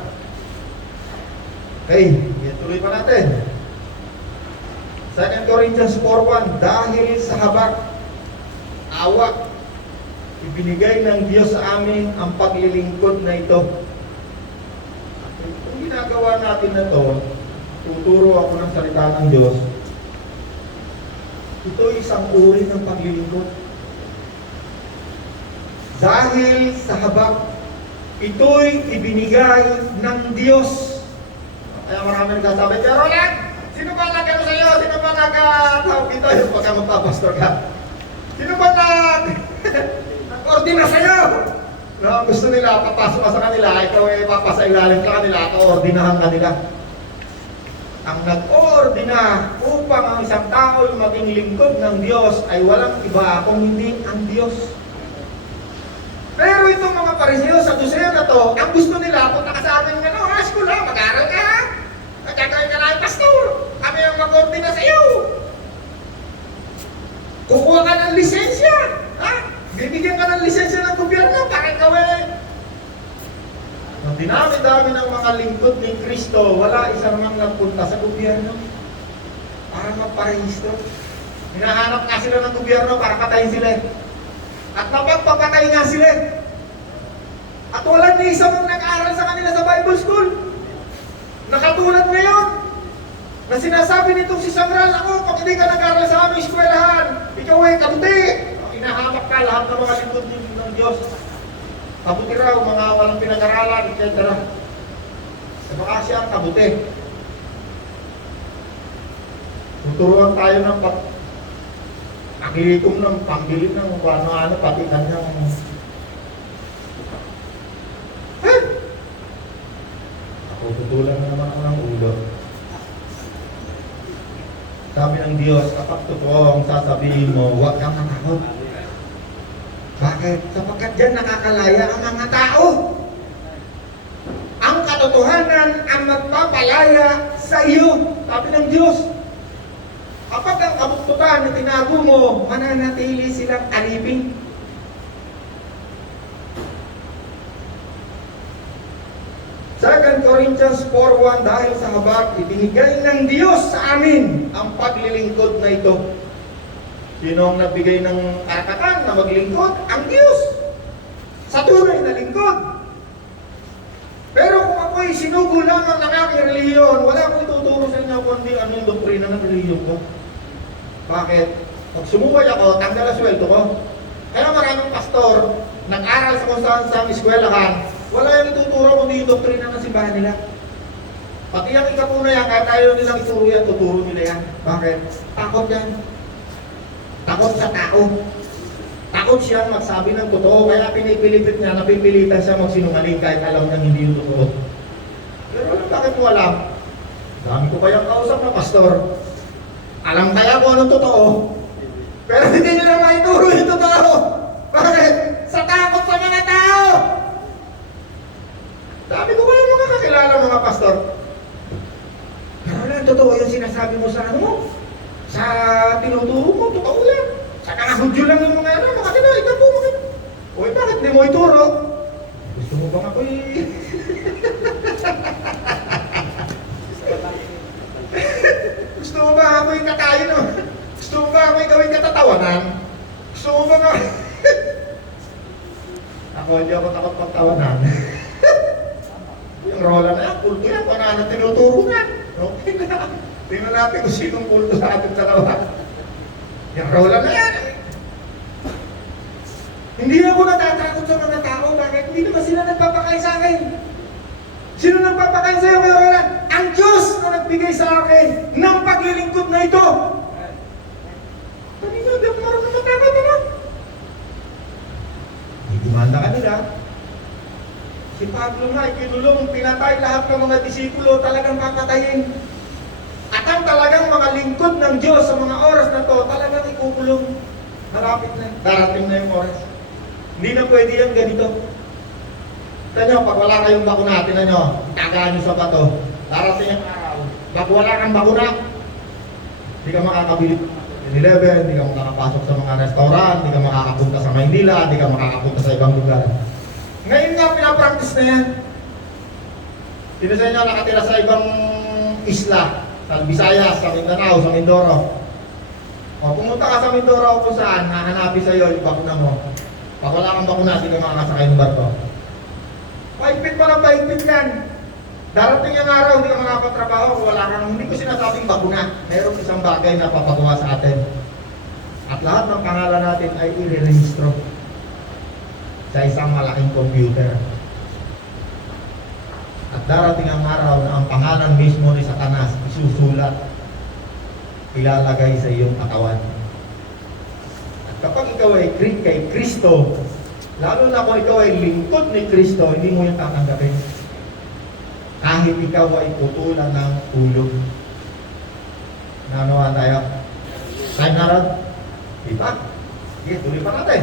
Okay, tuloy pa natin. 2 Corinthians 4:1, dahil sa habag, awa, ibinigay ng Diyos sa amin ang paglilingkod na ito. Kung ginagawa natin na to, tuturo ako ng salita ng Diyos, ito isang uri ng paglilingkod. Dahil sa habag, ito'y ibinigay ng Diyos. Kaya marami nagsasabi, Kaya Roland, sino ba nag-ano sa'yo? Sino ba nag-tawag dito? Yung pagka magpapastor ka. Sino ba nag-ordina sa'yo? No, gusto nila, papasok ka sa kanila, ikaw ay papasa ilalim ka kanila, at ordinahan kanila. Ang nag-ordina upang ang isang tao yung maging lingkod ng Diyos ay walang iba kung hindi ang Diyos. Pero itong mga Pariseo sa Saduceo na to, ang gusto nila, punta ka sa amin ng school ha, mag-aaral ka ha, nagkakaroon ka na yung pastor, kami ang mag-ordina sa iyo. Kukuha ka ng lisensya, ha? Bibigyan ka ng lisensya ng gobyerno para ikaw Ang dinami-dami ng mga lingkod ni Kristo, wala isang mang nagpunta sa gobyerno para magparehistro. Hinahanap nga sila ng gobyerno para patayin sila. At napagpapatay nga sila. At wala ni isa mong nag-aaral sa kanila sa Bible school. Nakatulad ngayon na sinasabi nitong si Samuel, ako, pag hindi ka nag-aaral sa aming eskwelahan, ikaw ay kabuti. Inahamak ka lahat ng mga lingkod ng Diyos. Kabuti raw, mga walang pinag-aralan, etc. Sa baka siya ang kabuti. Tuturuan tayo ng pakilikom ng pambili ng ano-ano, pati kanyang ako, tutulan na naman ako ng ulo. Sabi ng Diyos, kapag totoo ang sasabihin mo, huwag kang matakot. Bakit? Sapagkat dyan nakakalaya ang mga tao. Ang katotohanan ang magpapalaya sa iyo. Sabi ng Diyos, kapag ang kabuktutan na tinago mo, mananatili silang alipin. Second Corinthians 4:1, dahil sa habag, ibinigay ng Diyos sa amin ang paglilingkod na ito. Sino ang nagbigay ng karapatan na maglingkod? Ang Diyos! Sa tunay na lingkod. Pero kung ako'y sinugo lamang ng aking reliyon, wala akong ituturo sa inyo kundi ano yung doktrina ng reliyon ko. Bakit? Pag sumubay ako, tanggal ang sweldo ko. Kaya maraming pastor, nag-aral sa kung saan sa eskwelahan, wala yung ituturo kundi yung doktrina ng simbahan nila. Pati ang ikapuna yan, kahit tayo nilang ituro yan, tuturo nila yan. Bakit? Takot yan. Takot sa tao. Takot siyang magsabi ng totoo, kaya pinipilipit niya, napipilitan siya magsinungaling kahit alam niyang hindi yung totoo. Pero alam, bakit mo alam? Dami ko kayang kausap na pastor. Alam kaya kung anong totoo, pero hindi niyo na maituro yung totoo. Bakit? Sa takot sa mga tao. Dami ko kayang mga kakilala mga pastor. Pero alam, totoo yung sinasabi mo sa ano? Sa tinuturo mo, totoo yan. Sa kakahudyo lang yung mga ano, mga ikaw po, mga. Uy, bakit di mo ituro? Gusto mo bang ako'y... Gusto mo ba ako'y kakain o? Gusto mo ba ako'y gawin katatawanan? Gusto mo ba nga... Ako, hindi ako takot pagtawanan. Yung rola na yan, kulto yan, panana tinuturo nga. Okay na. Tingnan natin kung sinong kulto sa ating dalawa. Yung rola na yan. Hindi ako natatakot sa mga tao. Bakit? Hindi naman sila nagpapakain sa akin. Sino nagpapakain sa'yo, Kuya Roland? Ang Diyos na nagbigay sa akin ng paglilingkod na ito. Kanina, di ako marunong matakot, ano? Idimanda ka nila. Si Pablo nga, ikinulong, pinatay lahat ng mga disipulo, talagang papatayin. At ang talagang mga lingkod ng Diyos sa mga oras na to, talagang ikukulong. Marapit na, darating na yung oras. Hindi na pwede yan ganito. Tignan nyo, pag wala kayong bakuna, tignan nyo, itagaan nyo sa bato. Darating ang araw. Pag wala kang bakuna, hindi ka makakabili ng 7-Eleven, hindi ka makakapasok sa mga restaurant, hindi ka makakapunta sa Maynila, hindi ka makakapunta sa ibang lugar. Ngayon nga, pinapractice na yan. Sino sa inyo nakatira sa ibang isla? Sa Visayas, sa Mindanao, sa Mindoro. O, pumunta ka sa Mindoro kung saan, hahanapin sa iyo yung bakuna mo. Pag wala kang bakuna, hindi ka makakasakay ng barko. Paigpit pa lang, paigpit yan. Darating yung araw, hindi ka makakatrabaho kung wala kang, hindi ko sinasabing bakuna. Mayroong isang bagay na papagawa sa atin. At lahat ng pangalan natin ay i-rehistro sa isang malaking computer. At darating ang araw na ang pangalan mismo ni Satanas isusulat, ilalagay sa iyong katawan. At kapag ikaw ay kay Kristo, lalo na kung ikaw ay lingkod ni Kristo, hindi mo yung tatanggapin. Kahit ikaw ay putulan ng ulo. Nanawa tayo? Time na rin? Diba? Sige, tuloy pa natin.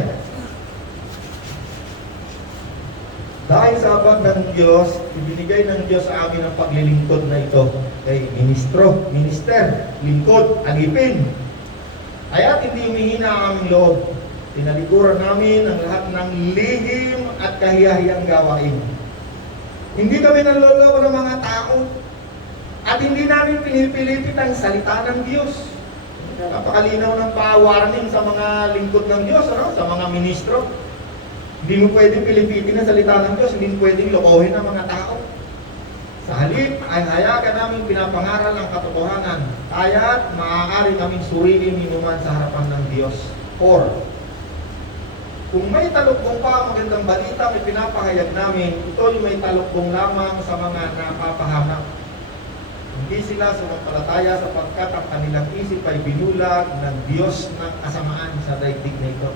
Dahil sa abag ng Diyos, ibinigay ng Diyos sa amin ang paglilingkod na ito. Kay minister, lingkod, alipin. Kaya't hindi humihina ang aming loob. Tinalikuran namin ang lahat ng lihim at kahiyahiyang gawain. Hindi kami nanloloko ng mga tao. At hindi namin pinipilipit ang salita ng Diyos. Napakalinaw ng pa-warning sa mga lingkod ng Diyos, ano? Sa mga ministro. Hindi mo pwedeng pilipitin ang salita ng Diyos, hindi mo pwedeng lokohin ang mga tao. Sa halip ay hayagan namin pinapangaral ang katotohanan, kaya't maaari namin suriin minuman sa harapan ng Diyos. Or, kung may talukbong pa magandang balita, may pinapahayag namin, ito'y may talukbong lamang sa mga napapahamak. Hindi sila sumampalataya sapagkat ang kanilang isip ay binulag ng Diyos ng kasamaan sa daigdig na ito,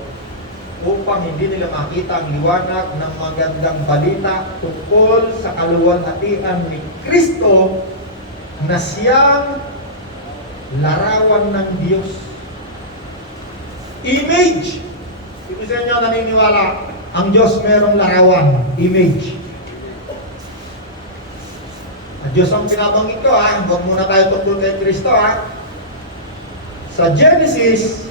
upang hindi nila makita ang liwanag ng magandang balita tungkol sa kaluwalhatian ni Kristo na siyang larawan ng Diyos. Image! Ibig sa inyo naniniwala, ang Diyos merong larawan, image. Ang Diyos ang pinabanggit ko, ha? Huwag muna tayo tungkol kay Kristo, ha? Sa Genesis,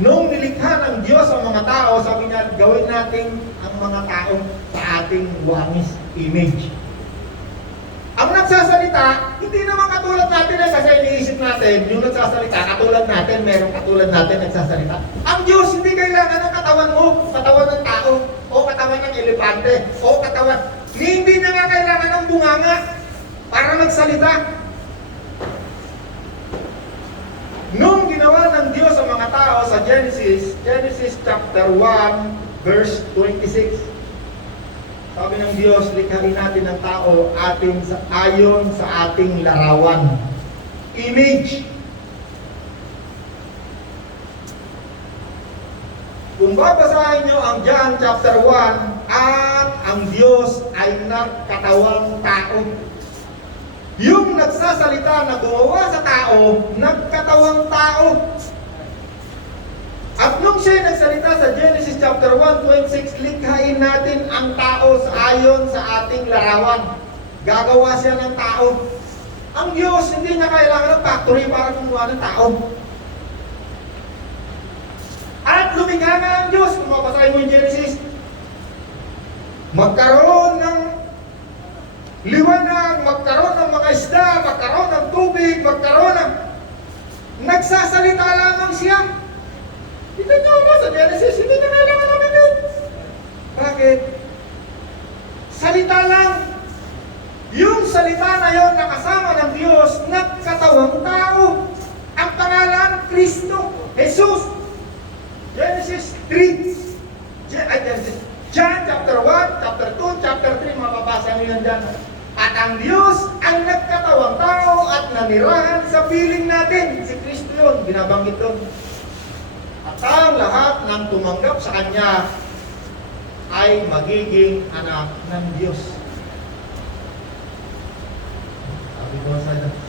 nung nilikha ng Diyos ang mga tao, sabi niya, gawin natin ang mga tao sa ating wangis, image. Ang nagsasalita, hindi naman katulad natin kasi iniisip natin, yung nagsasalita, katulad natin, merong katulad natin nagsasalita. Ang Diyos, hindi kailangan ng katawan mo, katawan ng tao, o katawan ng elepante, o katawan. Hindi na nga kailangan ng bunganga para magsalita. Nung ginawa ng Diyos ang mga tao sa Genesis chapter 1, verse 26. Sabi ng Diyos, likhain natin ang tao ayon sa ating larawan. Image. Kung babasahin nyo ang John chapter 1, at ang Diyos ay nagkatawang tao. Yung nagsasalita na gumawa sa tao, nagkatawang tao. At nung siya nagsalita sa Genesis chapter 1:26, likhain natin ang tao sa ayon sa ating larawan. Gagawa siya ng tao. Ang Diyos hindi niya kailangan ng factory para gumawa ng tao. At lumikha nga ang Diyos, kung mabasahin mo yung Genesis, magkaroon ng liwanag, magkaroon ng mga isda, magkaroon ng tubig, magkaroon ng... Nagsasalita lamang siya. Ito nyo ba sa Genesis, hindi na kailangan namin yun. Bakit? Salita lang. Yung salita na yon na kasama ng Diyos, nagkatawang tao. Ang pangalan, Kristo, Jesus. Genesis 3. John chapter 1, chapter 2, chapter 3, mababasa nyo yan dyan. At ang Diyos ang nagkatawang tao at nanirahan sa piling natin. Si Kristo yun, binabanggit doon. At ang lahat ng tumanggap sa Kanya ay magiging anak ng Diyos. Sabi ko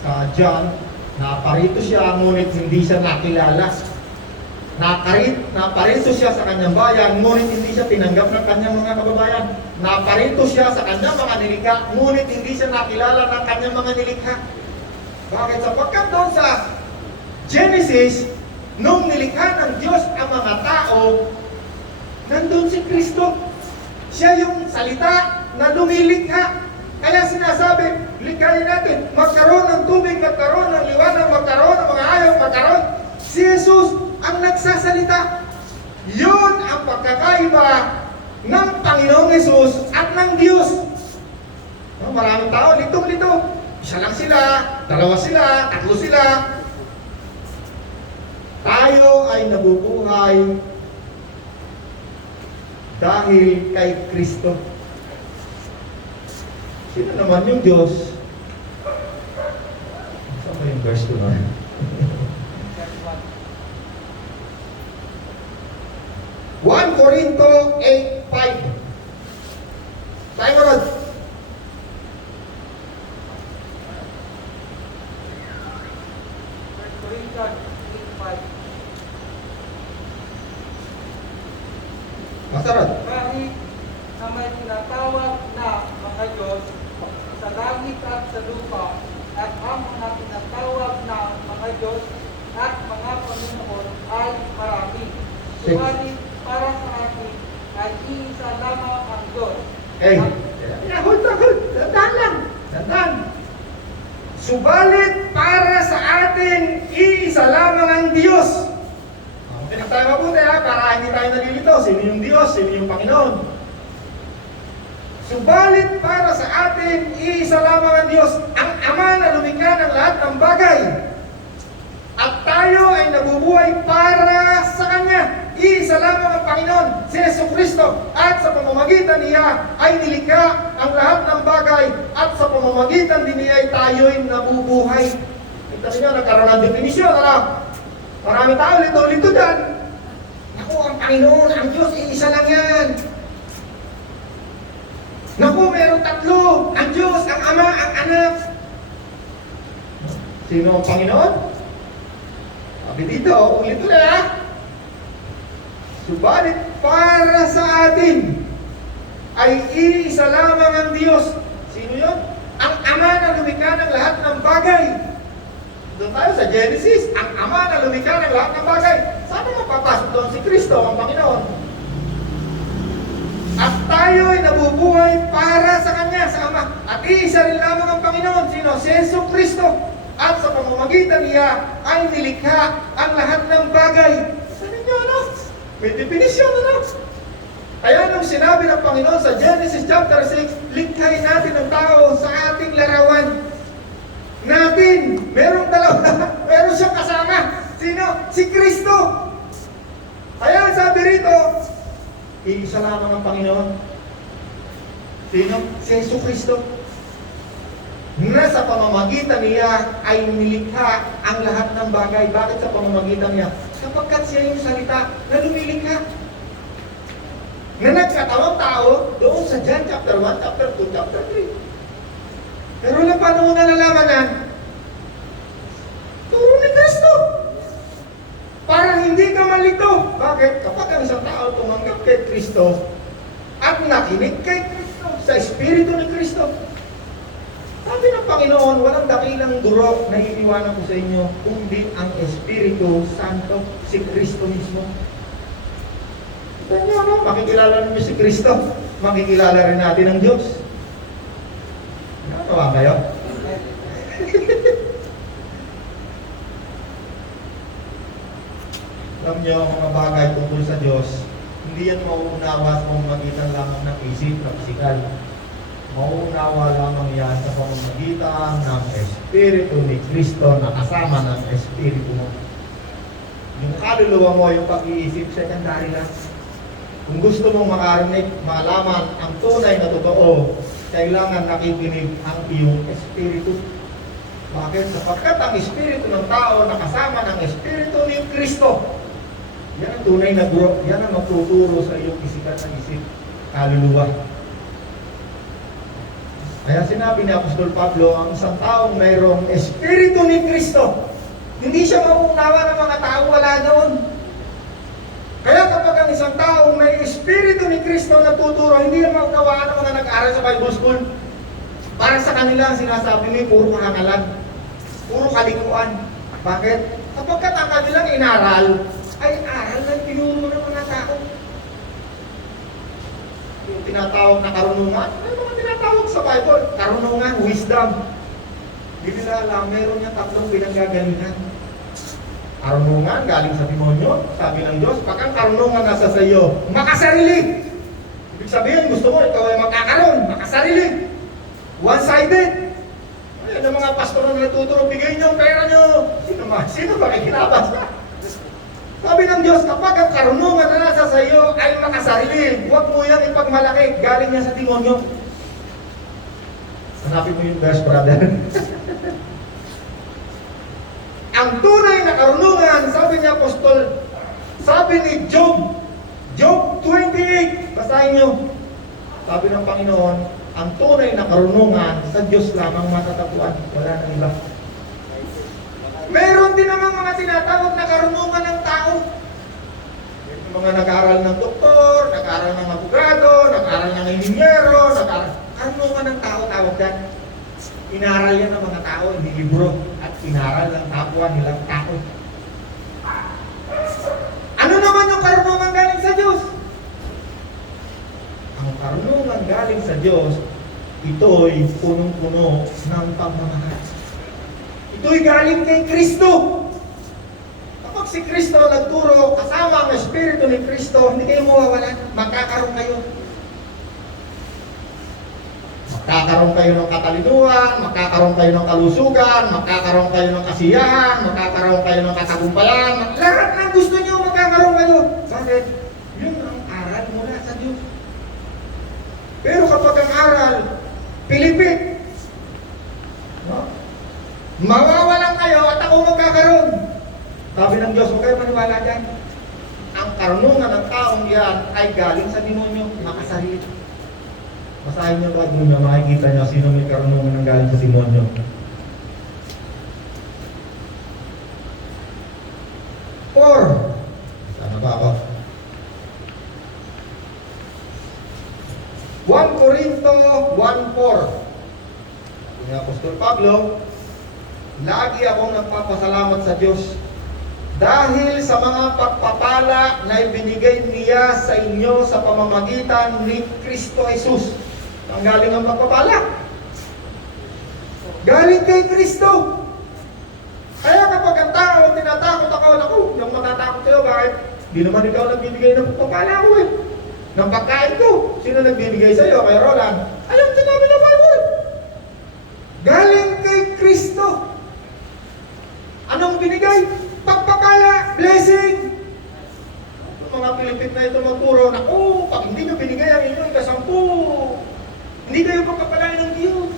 sa John, naparito siya, ngunit hindi siya nakilala. Naparito siya sa kanyang bayan, ngunit hindi siya tinanggap ng kanyang mga kababayan. Naparito siya sa kanyang mga nilikha, ngunit hindi siya nakilala ng kanyang mga nilikha. Bakit? Sapagkat doon sa Genesis, nung nilikha ng Diyos ang mga tao, nandun si Kristo. Siya yung salita na lumilikha. Kaya sinasabi, likhain natin, magkaroon ng tubig, magkaroon ng liwanag, magkaroon ng mga ayaw, magkaroon. Si Jesus ang nagsasalita. Yun ang pagkakaiba ng Panginoong Jesus at ng Diyos. Maraming tao, litong-lito. Isa lang sila, dalawa sila, tatlo sila. Tayo ay nabubuhay dahil kay Kristo. Sino naman yung Diyos? Saan ba yung verse ko na? 1 Corinto 8:5. Tayo mo ron. Corinthians 8:5. Masarap. Kahit na may tinatawag na mga Diyos sa langit at sa lupa, at ang mga tinatawag na mga Diyos at mga Panginoon ay marami. Subalit para sa atin ay iisa lamang ang Diyos. Hold. Tandaan lang. Tandaan. Subalit para sa atin, iisa lamang ang Diyos. Tinig tayo mabuti para hindi tayo nalilito. Sino yung Diyos? Sino yung Panginoon? Subalit para sa atin, iisa lamang ang Diyos, ang Ama na lumikha ng lahat ng bagay. At tayo ay nabubuhay para sa Kanya. Iisa lamang ang Panginoon, si Jesucristo. At sa pamamagitan niya ay nilikha ang lahat ng bagay. At sa pamamagitan din niya ay tayo'y nabubuhay. Kita niyo, nagkaroon ng definisyon. Marami tao, lito-lito dyan. Naku, ang Panginoon, ang Diyos, iisa lang yan. Naku, meron tatlo. Ang Diyos, ang Ama, ang Anak. Sino ang Panginoon? Sabi dito, ulit ulit Subalit para sa atin ay iisa lamang ang Diyos. Sino yun? Ang Ama na lumikha ng lahat ng bagay. Doon tayo sa Genesis, ang Ama na lumikha ng lahat ng bagay. Saan mapapasok doon si Kristo, ang Panginoon? At tayo ay nabubuhay para sa Kanya, sa Ama. At iisa rin lamang ang Panginoon. Sino? Si Jesucristo. At sa pamamagitan niya ay nilikha ang lahat ng bagay. Saan ninyo, ano? May definisyon, ano? Kaya nung sinabi ng Panginoon sa Genesis chapter 6, likhain natin ang tao sa ating larawan. Natin, merong dalawa, meron siyang kasama. Sino? Si Kristo. Kaya sabi rito, iisa lamang ang Panginoon. Sino? Si Jesucristo. Na sa pamamagitan niya ay nilikha ang lahat ng bagay. Bakit sa pamamagitan niya? Sapagkat siya yung salita na lumilikha. na nagkatawang tao doon sa John chapter 1, chapter 2, chapter 3. Pero lang paano mo nalalaman yan? Turo ni Kristo. Para hindi ka malito. Bakit? Kapag ang isang tao tumanggap kay Kristo at nakinig kay Kristo sa Espiritu ni Kristo, sabi ng Panginoon, walang dakilang guro na iiwanan ko sa inyo, kundi ang Espiritu Santo, si Kristo mismo. Ito niyo, no? Makikilala niyo si Kristo, makikilala rin natin ang Diyos. Natawa kayo? Alam niyo, ang mga bagay tungkol sa Diyos, hindi yan mauunawa sa pamamagitan lamang ng isip na pisikal. Mauunawa lamang yan sa pamamagitan ng Espiritu ni Kristo na kasama ng Espiritu mo. Yung kaluluwa mo, yung pag-iisip, secondary lang. Kung gusto mong makarinig, malaman ang tunay na totoo, kailangan nakikinig ang iyong Espiritu. Bakit? Sapagkat ang Espiritu ng tao na kasama ng Espiritu ni Kristo, yan ang tunay na guro, yan ang magtuturo sa iyong isipan ng isip, kaluluwa. Kaya sinabi ni Apostol Pablo, ang isang taong mayroong Espiritu ni Kristo, hindi siya mauunawa ng mga tao, wala noon. Kaya kapag ang isang taong may Espiritu ni Kristo na tuturo, hindi yan maunawaan ng mga nag-aaral sa Bible School. Para sa kanila, ang sinasabi ni puro kahangalan, puro kalikuan. Bakit? Kapagkat ang kanilang inaral, ay aral ng tinuro ng mga tao. Yung tinatawag na karunungan, may mga tinatawag sa Bible, karunungan, wisdom. Hindi nila alam, meron niya tatlong pinanggagalingan. Karunungan, galing sa demonyo, sabi ng Diyos, pag ang karunungan nasa sa iyo, makasarili. Ibig sabihin, gusto mo, ikaw ay makakaroon, makasarili. One-sided. Ayan ang mga pastor na natuturo, bigay niyo ang pera niyo. Sino ba kikinabas na? Sabi ng Diyos, kapag ang karunungan na nasa sa iyo ay makasarili, huwag mo yan ipagmalaki, galing yan sa demonyo. Hanapin mo yung verse, brother. Ang tunay na karunungan, sabi ni Apostol, sabi ni Job 28, basahin nyo. Sabi ng Panginoon, ang tunay na karunungan sa Diyos lamang matatagpuan, wala nang iba. Meron din naman mga tinatawag na karunungan ng tao. Yung mga nag-aaral ng doktor, nag-aaral ng abogado, nag-aaral ng inhinyero, karunungan ng tao tawag yan. Inaral yan ng mga tao, hindi libro, at inaral ng kapwa nilang tao. Ano naman yung karunungan galing sa Diyos? Ang karunungan galing sa Diyos, ito'y punong-puno ng pagmamahal. Ito'y galing kay Kristo. Kapag si Kristo nagturo, kasama ang Espiritu ni Kristo, hindi kayo mawawalan, magkakaroon kayo. Magkakaroon kayo ng katalinuhan, magkakaroon kayo ng kalusugan, magkakaroon kayo ng kasiyahan, magkakaroon kayo ng katagumpayan. Lahat ng gusto nyo, magkakaroon kayo. Bakit? Yun ang aral mula sa Diyos. Pero kapag ang aral, pilipit, no? Mawawalan kayo at ako magkakaroon. Sabi ng Diyos, huwag kayo maniwala dyan. Ang karunungan ng taong yan ay galing sa demonyo, makasarili. Basahin niyo ba niyo, makikita niyo sino may karunungan ng galing sa demonyo. Or, sana ba ako? 1 Corinto 1:4. Sabi ni Apostol Pablo, lagi akong nagpapasalamat sa Diyos dahil sa mga pagpapala na ibinigay niya sa inyo sa pamamagitan ni Kristo Jesus. Ang galing ang pagpapala. Galing kay Kristo. Kaya kapag ang tao, tinatakot ako, yung matatakot sa'yo, bakit? Di naman ikaw nagbibigay ng pagpapala ko eh. Ng pagkain ko. Sino nagbibigay sa'yo? Kay Roland. Ayun, sinabi ng Bible. Galing kay Kristo. Anong binigay? Pagpapala, blessing. Yung mga Pilipit na ito magturo, naku, pag hindi nyo binigay ang inyong ikasampu, hindi kayo pagpapalain ng Diyos.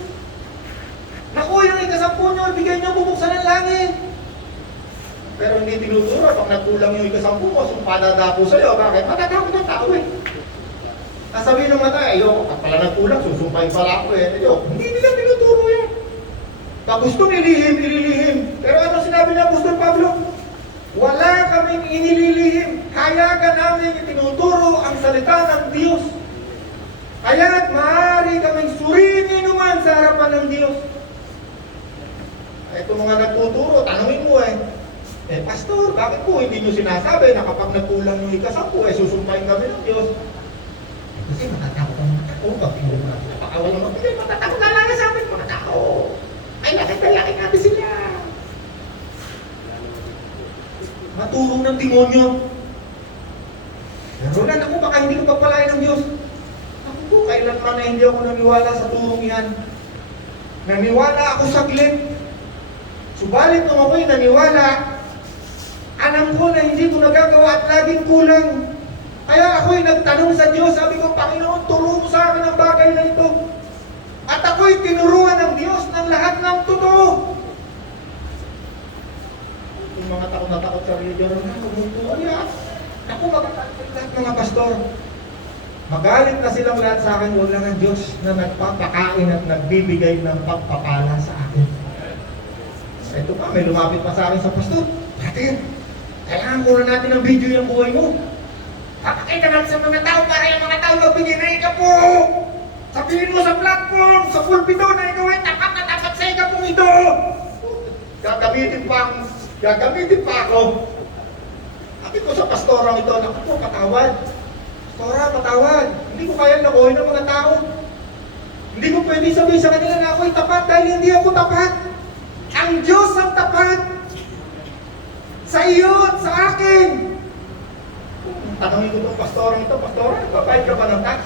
Naku, yung ikasampu nyo, ibigay nyo, bubuksan ng langit. Pero hindi tinuturo, pag nagkulang yung ikasampu mo, sumpada dapo sa'yo, bakit? Matatakot ang tao eh. Sasabihin ng mata, ayoko, pag pala nagkulang, susumpay pala ako eh. Ayoko, hindi nila tinuturo yan. Pag gusto ililihim, ililihim. Pero ano sinabi niya, Apostol Pablo? Wala kaming inililihim. Hayagan namin itinuturo ang salita ng Diyos. Kaya't maaari kaming suriin naman sa harapan ng Diyos. Ito mga nagtuturo, tanongin mo Pastor, bakit po hindi nyo sinasabi na kapag nagkulang yung ika-10, susumpahin kami ng Diyos? Kasi matatakot ang mga tao. Pag hindi mo natin napakawalan ng bigay, matatakot na lang sa amin mga tao. Ay, nakita-yakin natin sila. Maturo ng demonyo. Pero lang ako, baka hindi ko pagpalain ng Diyos. Ako po, kailanman na hindi ako naniwala sa turong yan. Naniwala ako saglit. Subalit nung ako'y naniwala, alam ko na hindi ko nagagawa at laging kulang. Kaya ako'y nagtanong sa Diyos, sabi ko, Panginoon, turo mo sa akin ang bagay na ito. At ako'y tinuruan ng Diyos ng lahat ng totoo. Yung mga takot na takot sa religion, ako magkakalit lahat mga pastor. Magalit na silang lahat sa akin, huwag lang ang Diyos na nagpapakain at nagbibigay ng pagpapala sa akin. Ito pa, may lumapit pa sa akin sa pastor. Brother, kailangan kunan natin ng video yung buhay mo. Papakita natin sa mga tao para yung mga tao magbigay na ikaw po. Sabihin mo sa platform, sa pulpito na ikaw ay tapat na tapat sa ikaw pong ito. Gagamitin pa ako. Sabi ko sa pastorang ito, naku po, patawad. Pastora, patawad. Hindi ko kaya nakuhin ng mga tao. Hindi ko pwede sabihin sa kanila na ako'y tapat dahil hindi ako tapat. Ang Diyos ang tapat. Sa iyo at sa akin. Tanongin ko itong pastorang ito, Pastora, nagbabayad ka ba ng tax?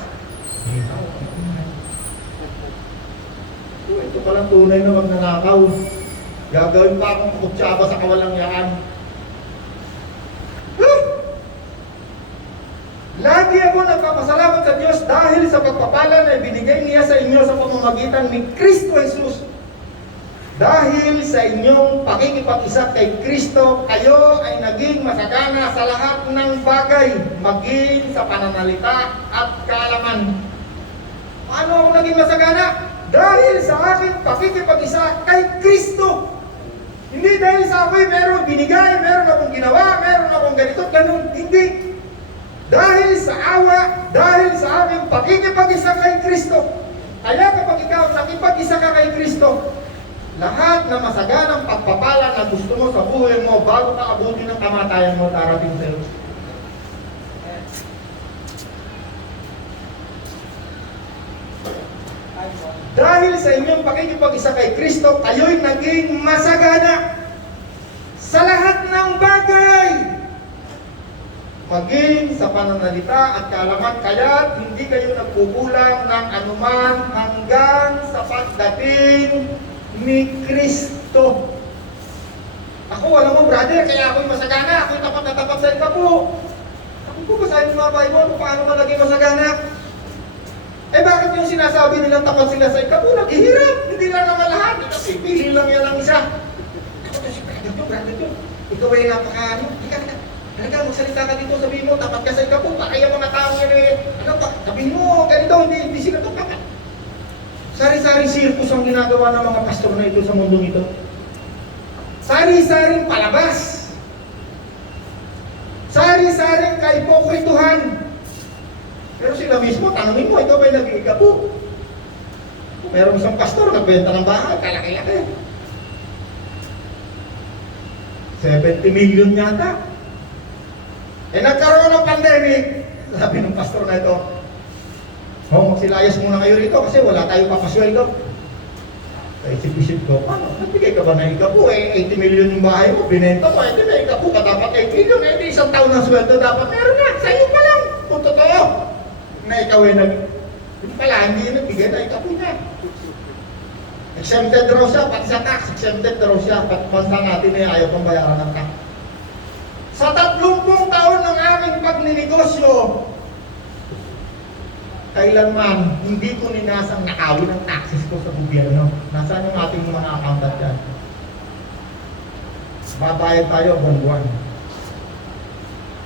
Ito palang tunay na magnanakaw. Gagawin pa akong kutsaba sa kawalangyaan. Lagi ako nagpapasalamat sa Diyos dahil sa pagpapala na ibinigay niya sa inyo sa pamamagitan ni Kristo Jesus. Dahil sa inyong pakikipag-isa kay Kristo, kayo ay naging masagana sa lahat ng bagay, maging sa pananalita at kaalaman. Paano ako naging masagana? Dahil sa aking pakikipag-isa kay Kristo. Hindi dahil sa ako'y meron binigay, meron akong ginawa, meron akong ganito, ganun. Hindi. Dahil sa awa, dahil sa aking pakikipag-isa kay Kristo. Kaya kapag ikaw nakipag-isa ka kay Kristo, lahat na masaganang pagpapala na gusto mo sa buhay mo bago ka abutin ng kamatayan mo darating sa iyo. Dahil sa inyong pakikipag-isa kay Kristo, kayo'y naging masagana sa lahat ng bagay. Maging sa pananalita at kaalaman, kaya't hindi kayo nagkukulang ng anuman hanggang sa pagdating ni Kristo. Ako, alam mo brother, kaya ako'y masagana, ako'y tapat na tapat sa ikapo. Ako po, basahin mo mga Bible kung paano ka naging masagana. Bakit yung sinasabi nilang tapat sila sa ikapo? Naghihirap, hindi lang naman lahat. Pili lang yan ang isa. Ako to si brother to. Ikaw ay napaka, Talaga, magsalita ka dito, sabihin mo, tapat ka sa ikapo, para yung mga tao yan sabihin mo, ganito, hindi sila to tapat. Sari-saring circus ang ginagawa ng mga pastor na ito sa mundong ito. Sari-saring palabas. Sari-saring kaipokrituhan. Pero sila mismo, tanongin mo, ikaw ba'y nag-iikapo? Meron isang pastor, nagbenta ng bahay, kalaki-laki. 70 million yata. Nagkaroon ng pandemic. Sabi ng pastor na ito, magsilayas muna kayo rito kasi wala tayong papasweldo. Isip-isip ko, paano? Nagbigay ka ba na ikapo? 80 million yung bahay mo, binenta mo, may ikapo ka dapat 8 million, isang taon ng sweldo dapat meron na, sa'yo pa lang. Kung totoo, na ikaw hindi nagbigay na ikapo niya. Exempted raw siya, pati sa tax, exempted raw siya, pati bansa natin ayaw pang bayaran ng tax. Sa 30 taon ng aming pagninegosyo, kailanman hindi ko ninasang nakawin ang taxes ko sa gobyerno. Nasaan yung ating mga accountant dyan? Babayad tayo buwan-buwan.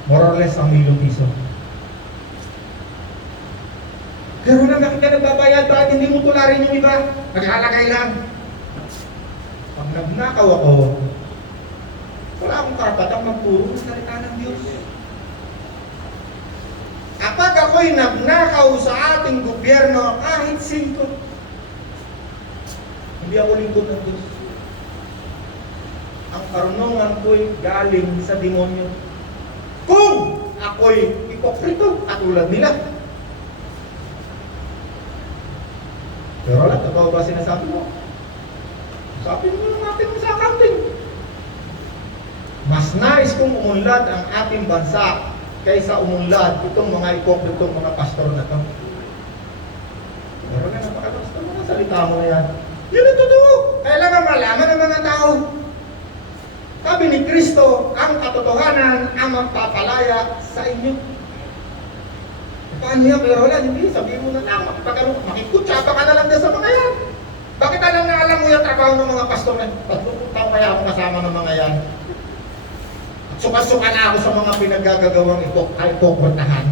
More or less 1 million piso. Pero na bakit ka nagbabayad? Bakit hindi mo tularin yung iba? Naglalagay lang. Pag nagnakaw ako, wala akong karapatang magturo ng salita ng Diyos. Kapag ako'y nagnakaw sa ating gobyerno, kahit singko, hindi ako lingkod ng Diyos. Ang karunungan ko'y galing sa demonyo. Kung ako'y hipokrito, katulad nila. Pero wala, totoo ba sinasabi mo? Sabi mo yung ating sa accounting. Mas nais kong umunlad ang ating bansa kaysa umunlad itong mga hipokritong mga pastor na to. Pero na napakalakas ng mga salita mo na yan. Yun ang totoo. Kailangan malaman ng mga tao. Sabi ni Kristo, ang katotohanan ang magpapalaya sa inyo. Paano yan? Pero wala, hindi. Sabihin mo na lang, makikutsa ka na lang sa mga yan. Bakit alam na alam mo yung trabaho ng mga pastor na? Pagpupunta kaya ako kasama ng mga yan. At suka-suka na ako sa mga pinaggagawang ito ay pupuntahan.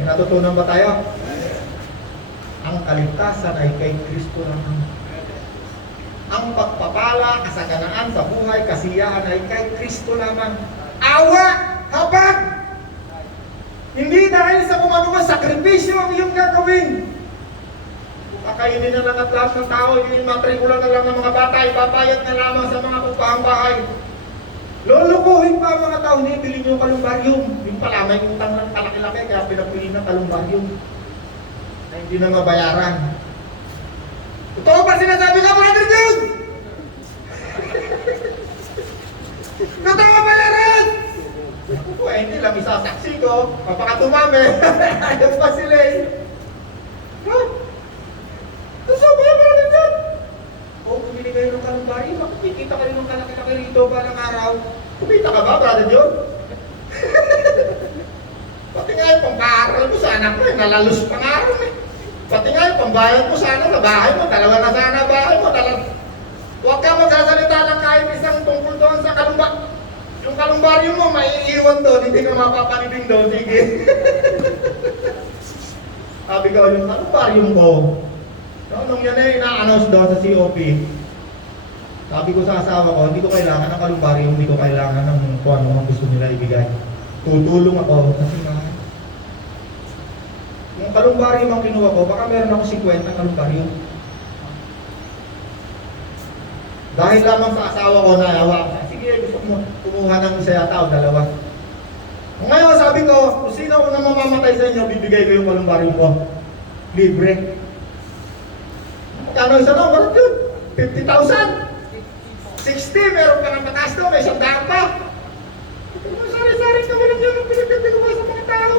May natutunan ba tayo? Ang kaligtasan ay kay Kristo lamang. Ang pagpapala, kasaganaan sa buhay, kasiyahan ay kay Kristo lamang. Awa, habag! Hindi dahil sa kung ano sakripisyo ang iyong gagawin. Kakainin na lang at lahat ng tao, yung matrikula na lang ng mga bata, ipabayad na lamang sa mga pagpahang bahay. Lulukuhin pa ang mga tao, hindi, bilhin nyo yung kalumbaryum. Yung pala, may utang ng kalaki-laki, kaya pinapili ng kalumbaryum na hindi na mabayaran. Totoo ba sinasabi ka, Brother Jude? Totoo ba yan? Hindi lang isasaksi ko, mapakatumami. Ayos pa sila eh. Totoo ba yan, Brother Jude? O, bumili kayo ng kalumbari, makikita kayo ng kalaki-laki rito ba ng araw? Kumita ka ba, Brother Jude? Pati nga yung pang-aaral mo sa anak mo eh, nalalus pang-aaral eh. Pati nga yung pambayad mo sana sa bahay mo, dalawa na sana bahay mo, dalawa. Huwag ka magsasalita ng kahit isang tungkol doon sa kalumba. Yung kalumbaryum mo, maiiwan doon, hindi ka mapapanibing doon, sige. Sabi ko, yung kalumbaryum ko, nung yan ay ina-announce doon sa COP, sabi ko sa asawa ko, hindi ko kailangan ng kalumbaryum, hindi ko kailangan ng kung ano ang gusto nila ibigay. Tutulong ako, kasi nga, yung kalumbarium ang kinuha ko, baka meron ako 50 kalumbarium. Dahil lamang sa asawa ko na yawa, sige, gusto mo kumuha ng isa yata o dalawa. Ngayon sabi ko, kung sino ko na mamamatay sa inyo, bibigay ko yung kalumbarium ko. Libre. Magkano isa na? Marot yun? 50,000? 60, meron ka ng mataas doon, may 100 pa. Sari-sari ka mo lang yun, ang pinipili ko sa mga tao.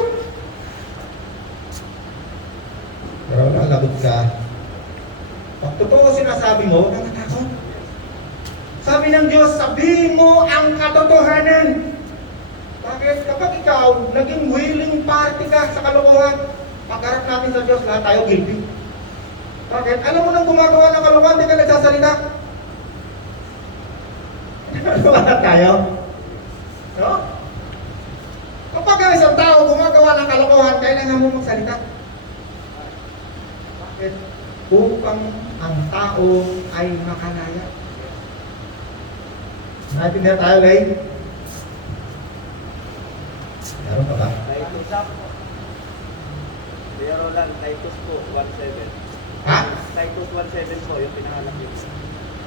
Pero nalagot ka. Pag totoo sinasabi mo, huwag kang natakot. Sabi ng Diyos, sabihin mo ang katotohanan. Bakit? Kapag ikaw, naging willing party ka sa kalokohan, pagharap natin sa Diyos, lahat tayo guilty. Bakit? Alam mo nang gumagawa ng kalokohan, hindi ka nagsasalita. Lahat tayo. No? Kapag ang isang tao gumagawa ng kalokohan, kailangan mo magsalita. Bakit? Upang ang tao ay makalaya. Naintindihan tayo, Lay? Meron pa ba? Titus po. Pero lang, Titus po, 1:7. Ha? Titus 1:7 po, yung pinanganak yun.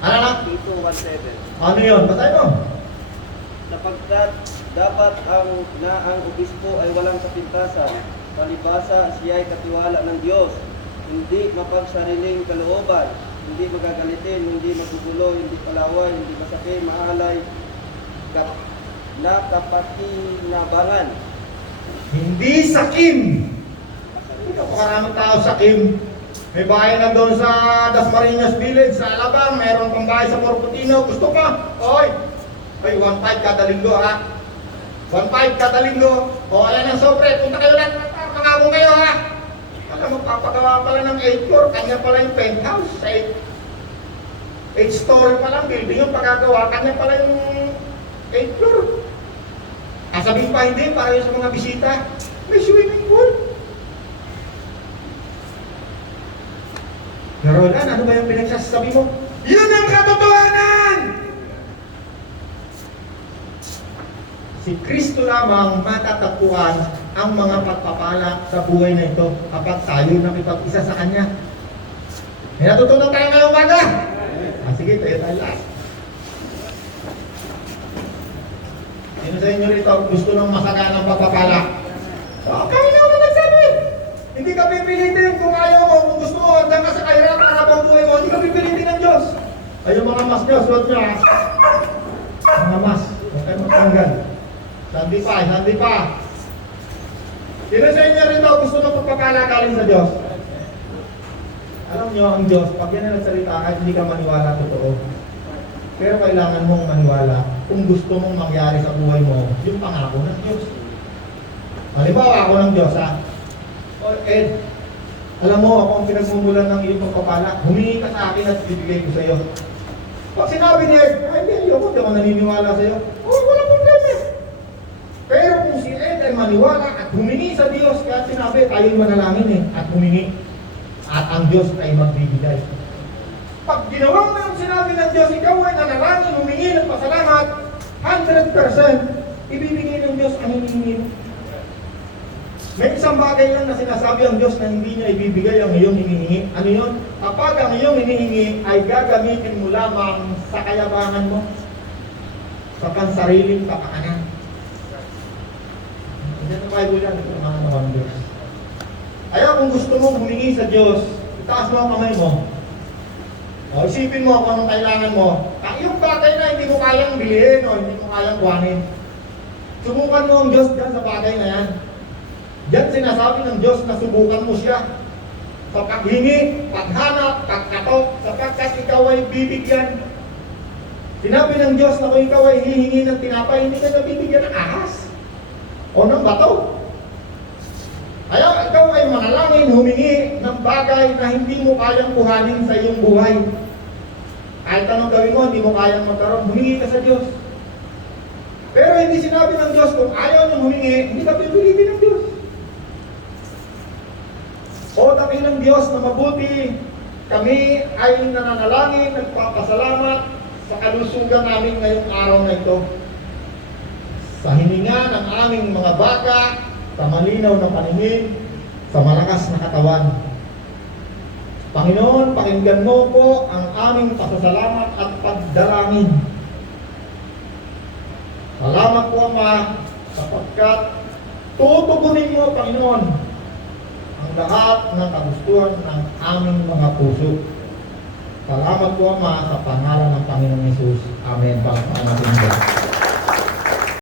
Ano na? Tito 1:7. Ano yun? Basahin mo. Sapagkat dapat ang obispo ay walang kapintasan, palibasa siya ay katiwala ng Diyos, hindi mapagsariling kalooban, hindi magagalitin, hindi magugulo, hindi palaway, hindi masakit, maalay, nakapakinabangan. Hindi sakim. Napakaraming tao sakim. May bahay na doon sa Dasmariñas Village, sa Alabang, mayroon pang bahay sa Corputino. Gusto pa? Oy! Ay, 1.5 kada linggo ha. 1.5 kada linggo. O, ayan ang sobre. Punta kayo lahat. Mangako kayo ha. Alam mo, papagawa pala ng 8 floor. Kanya pala yung penthouse. 8 story pa lang building yung pagkagawa. Kanya pala yung 8 floor. Sabihin pa hindi, para yun sa mga bisita. May swimming pool. Roland, ano ba yung pinagsasabi mo? Yun ang katotohanan! Si Kristo lamang matatagpuan ang mga pagpapala sa buhay na ito kapag tayo nakipag-isa sa Kanya. May natutunan tayo ngayong umaga? Sige, tayo lahat. Sino sa inyo rito gusto ng masaganang pagpapala? Kami naman nagsabi! Hindi ka pipilitin kung ayaw mo, kung gusto mo, hanggang ka sa kahirapan para habang buhay mo, hindi ka pipilitin ng Diyos. Ay, yung mga mas nyo, suot nyo ha. Mga mas, huwag kayo magtanggal. Sandi pa. Sino sa inyo rito gusto ng pagpapala galing sa Diyos? Alam nyo, ang Diyos, pag yan ang nagsalita, kahit hindi ka maniwala, totoo. Pero kailangan mong maniwala kung gusto mong mangyari sa buhay mo, yung pangako ng Diyos. Halimbawa ako ng Diyos ha. O Ed, alam mo ako ang pinagmumulan ng iyong pagpapala, humingi ka sa akin at bibigay ko sa iyo. Pag sinabi ni Ed, ay hindi ako naniniwala sa iyo, wala problema. Pero kung si Ed ay maniwala at humingi sa Diyos, kaya sinabi tayo'y manalangin at humingi, at ang Diyos ay magbibigay. Pag ginawa mo yung sinabi ng Diyos, ikaw ay nanalangin, humingi ng pasalamat, 100% ibibigay ng Diyos ang hinihingi mo. May isang bagay lang na sinasabi ang Diyos na hindi niya ibibigay ang iyong hinihingi. Ano yun? Kapag ang iyong hinihingi ay gagamitin mo lamang sa kayabangan mo, sa pansariling kapakanan. Hindi na Bible yan, ito ang mga ng Diyos. Kaya kung gusto mong humingi sa Diyos, itaas mo ang kamay mo. O isipin mo kung anong kailangan mo. Yung bagay na hindi mo kayang bilhin o hindi mo kayang kuhanin. Subukan mo ang Diyos dyan sa bagay na yan. Diyan sinasabi ng Diyos na subukan mo siya sa paghingi, paghanap, pagkatok, sapagkat ikaw ay bibigyan. Sinabi ng Diyos na kung ikaw ay hihingi ng tinapay, hindi ka nabibigyan ng ahas o ng bato. Kaya ikaw ay manalangin, humingi ng bagay na hindi mo kayang kuhanin sa iyong buhay. Kahit anong gawin mo, hindi mo kayang magkaroon, humingi ka sa Diyos. Pero hindi sinabi ng Diyos, kung ayaw niyong humingi, hindi ka pipilitin ng Diyos. O dakilang Diyos na mabuti, kami ay nananalangin, nagpapasalamat sa kalusugan namin ngayong araw na ito. Sa hininga ng aming mga baka, sa malinaw na paningin, sa malakas na katawan. Panginoon, pakinggan mo po ang aming pasasalamat at pagdalangin. Salamat po, Ama, sapagkat tutugunin mo, Panginoon, ang lahat ng kagustuhan ng aming mga puso. Salamat po, Ama, sa pangalan ng Panginoong Hesus. Amen. Panginoon natin.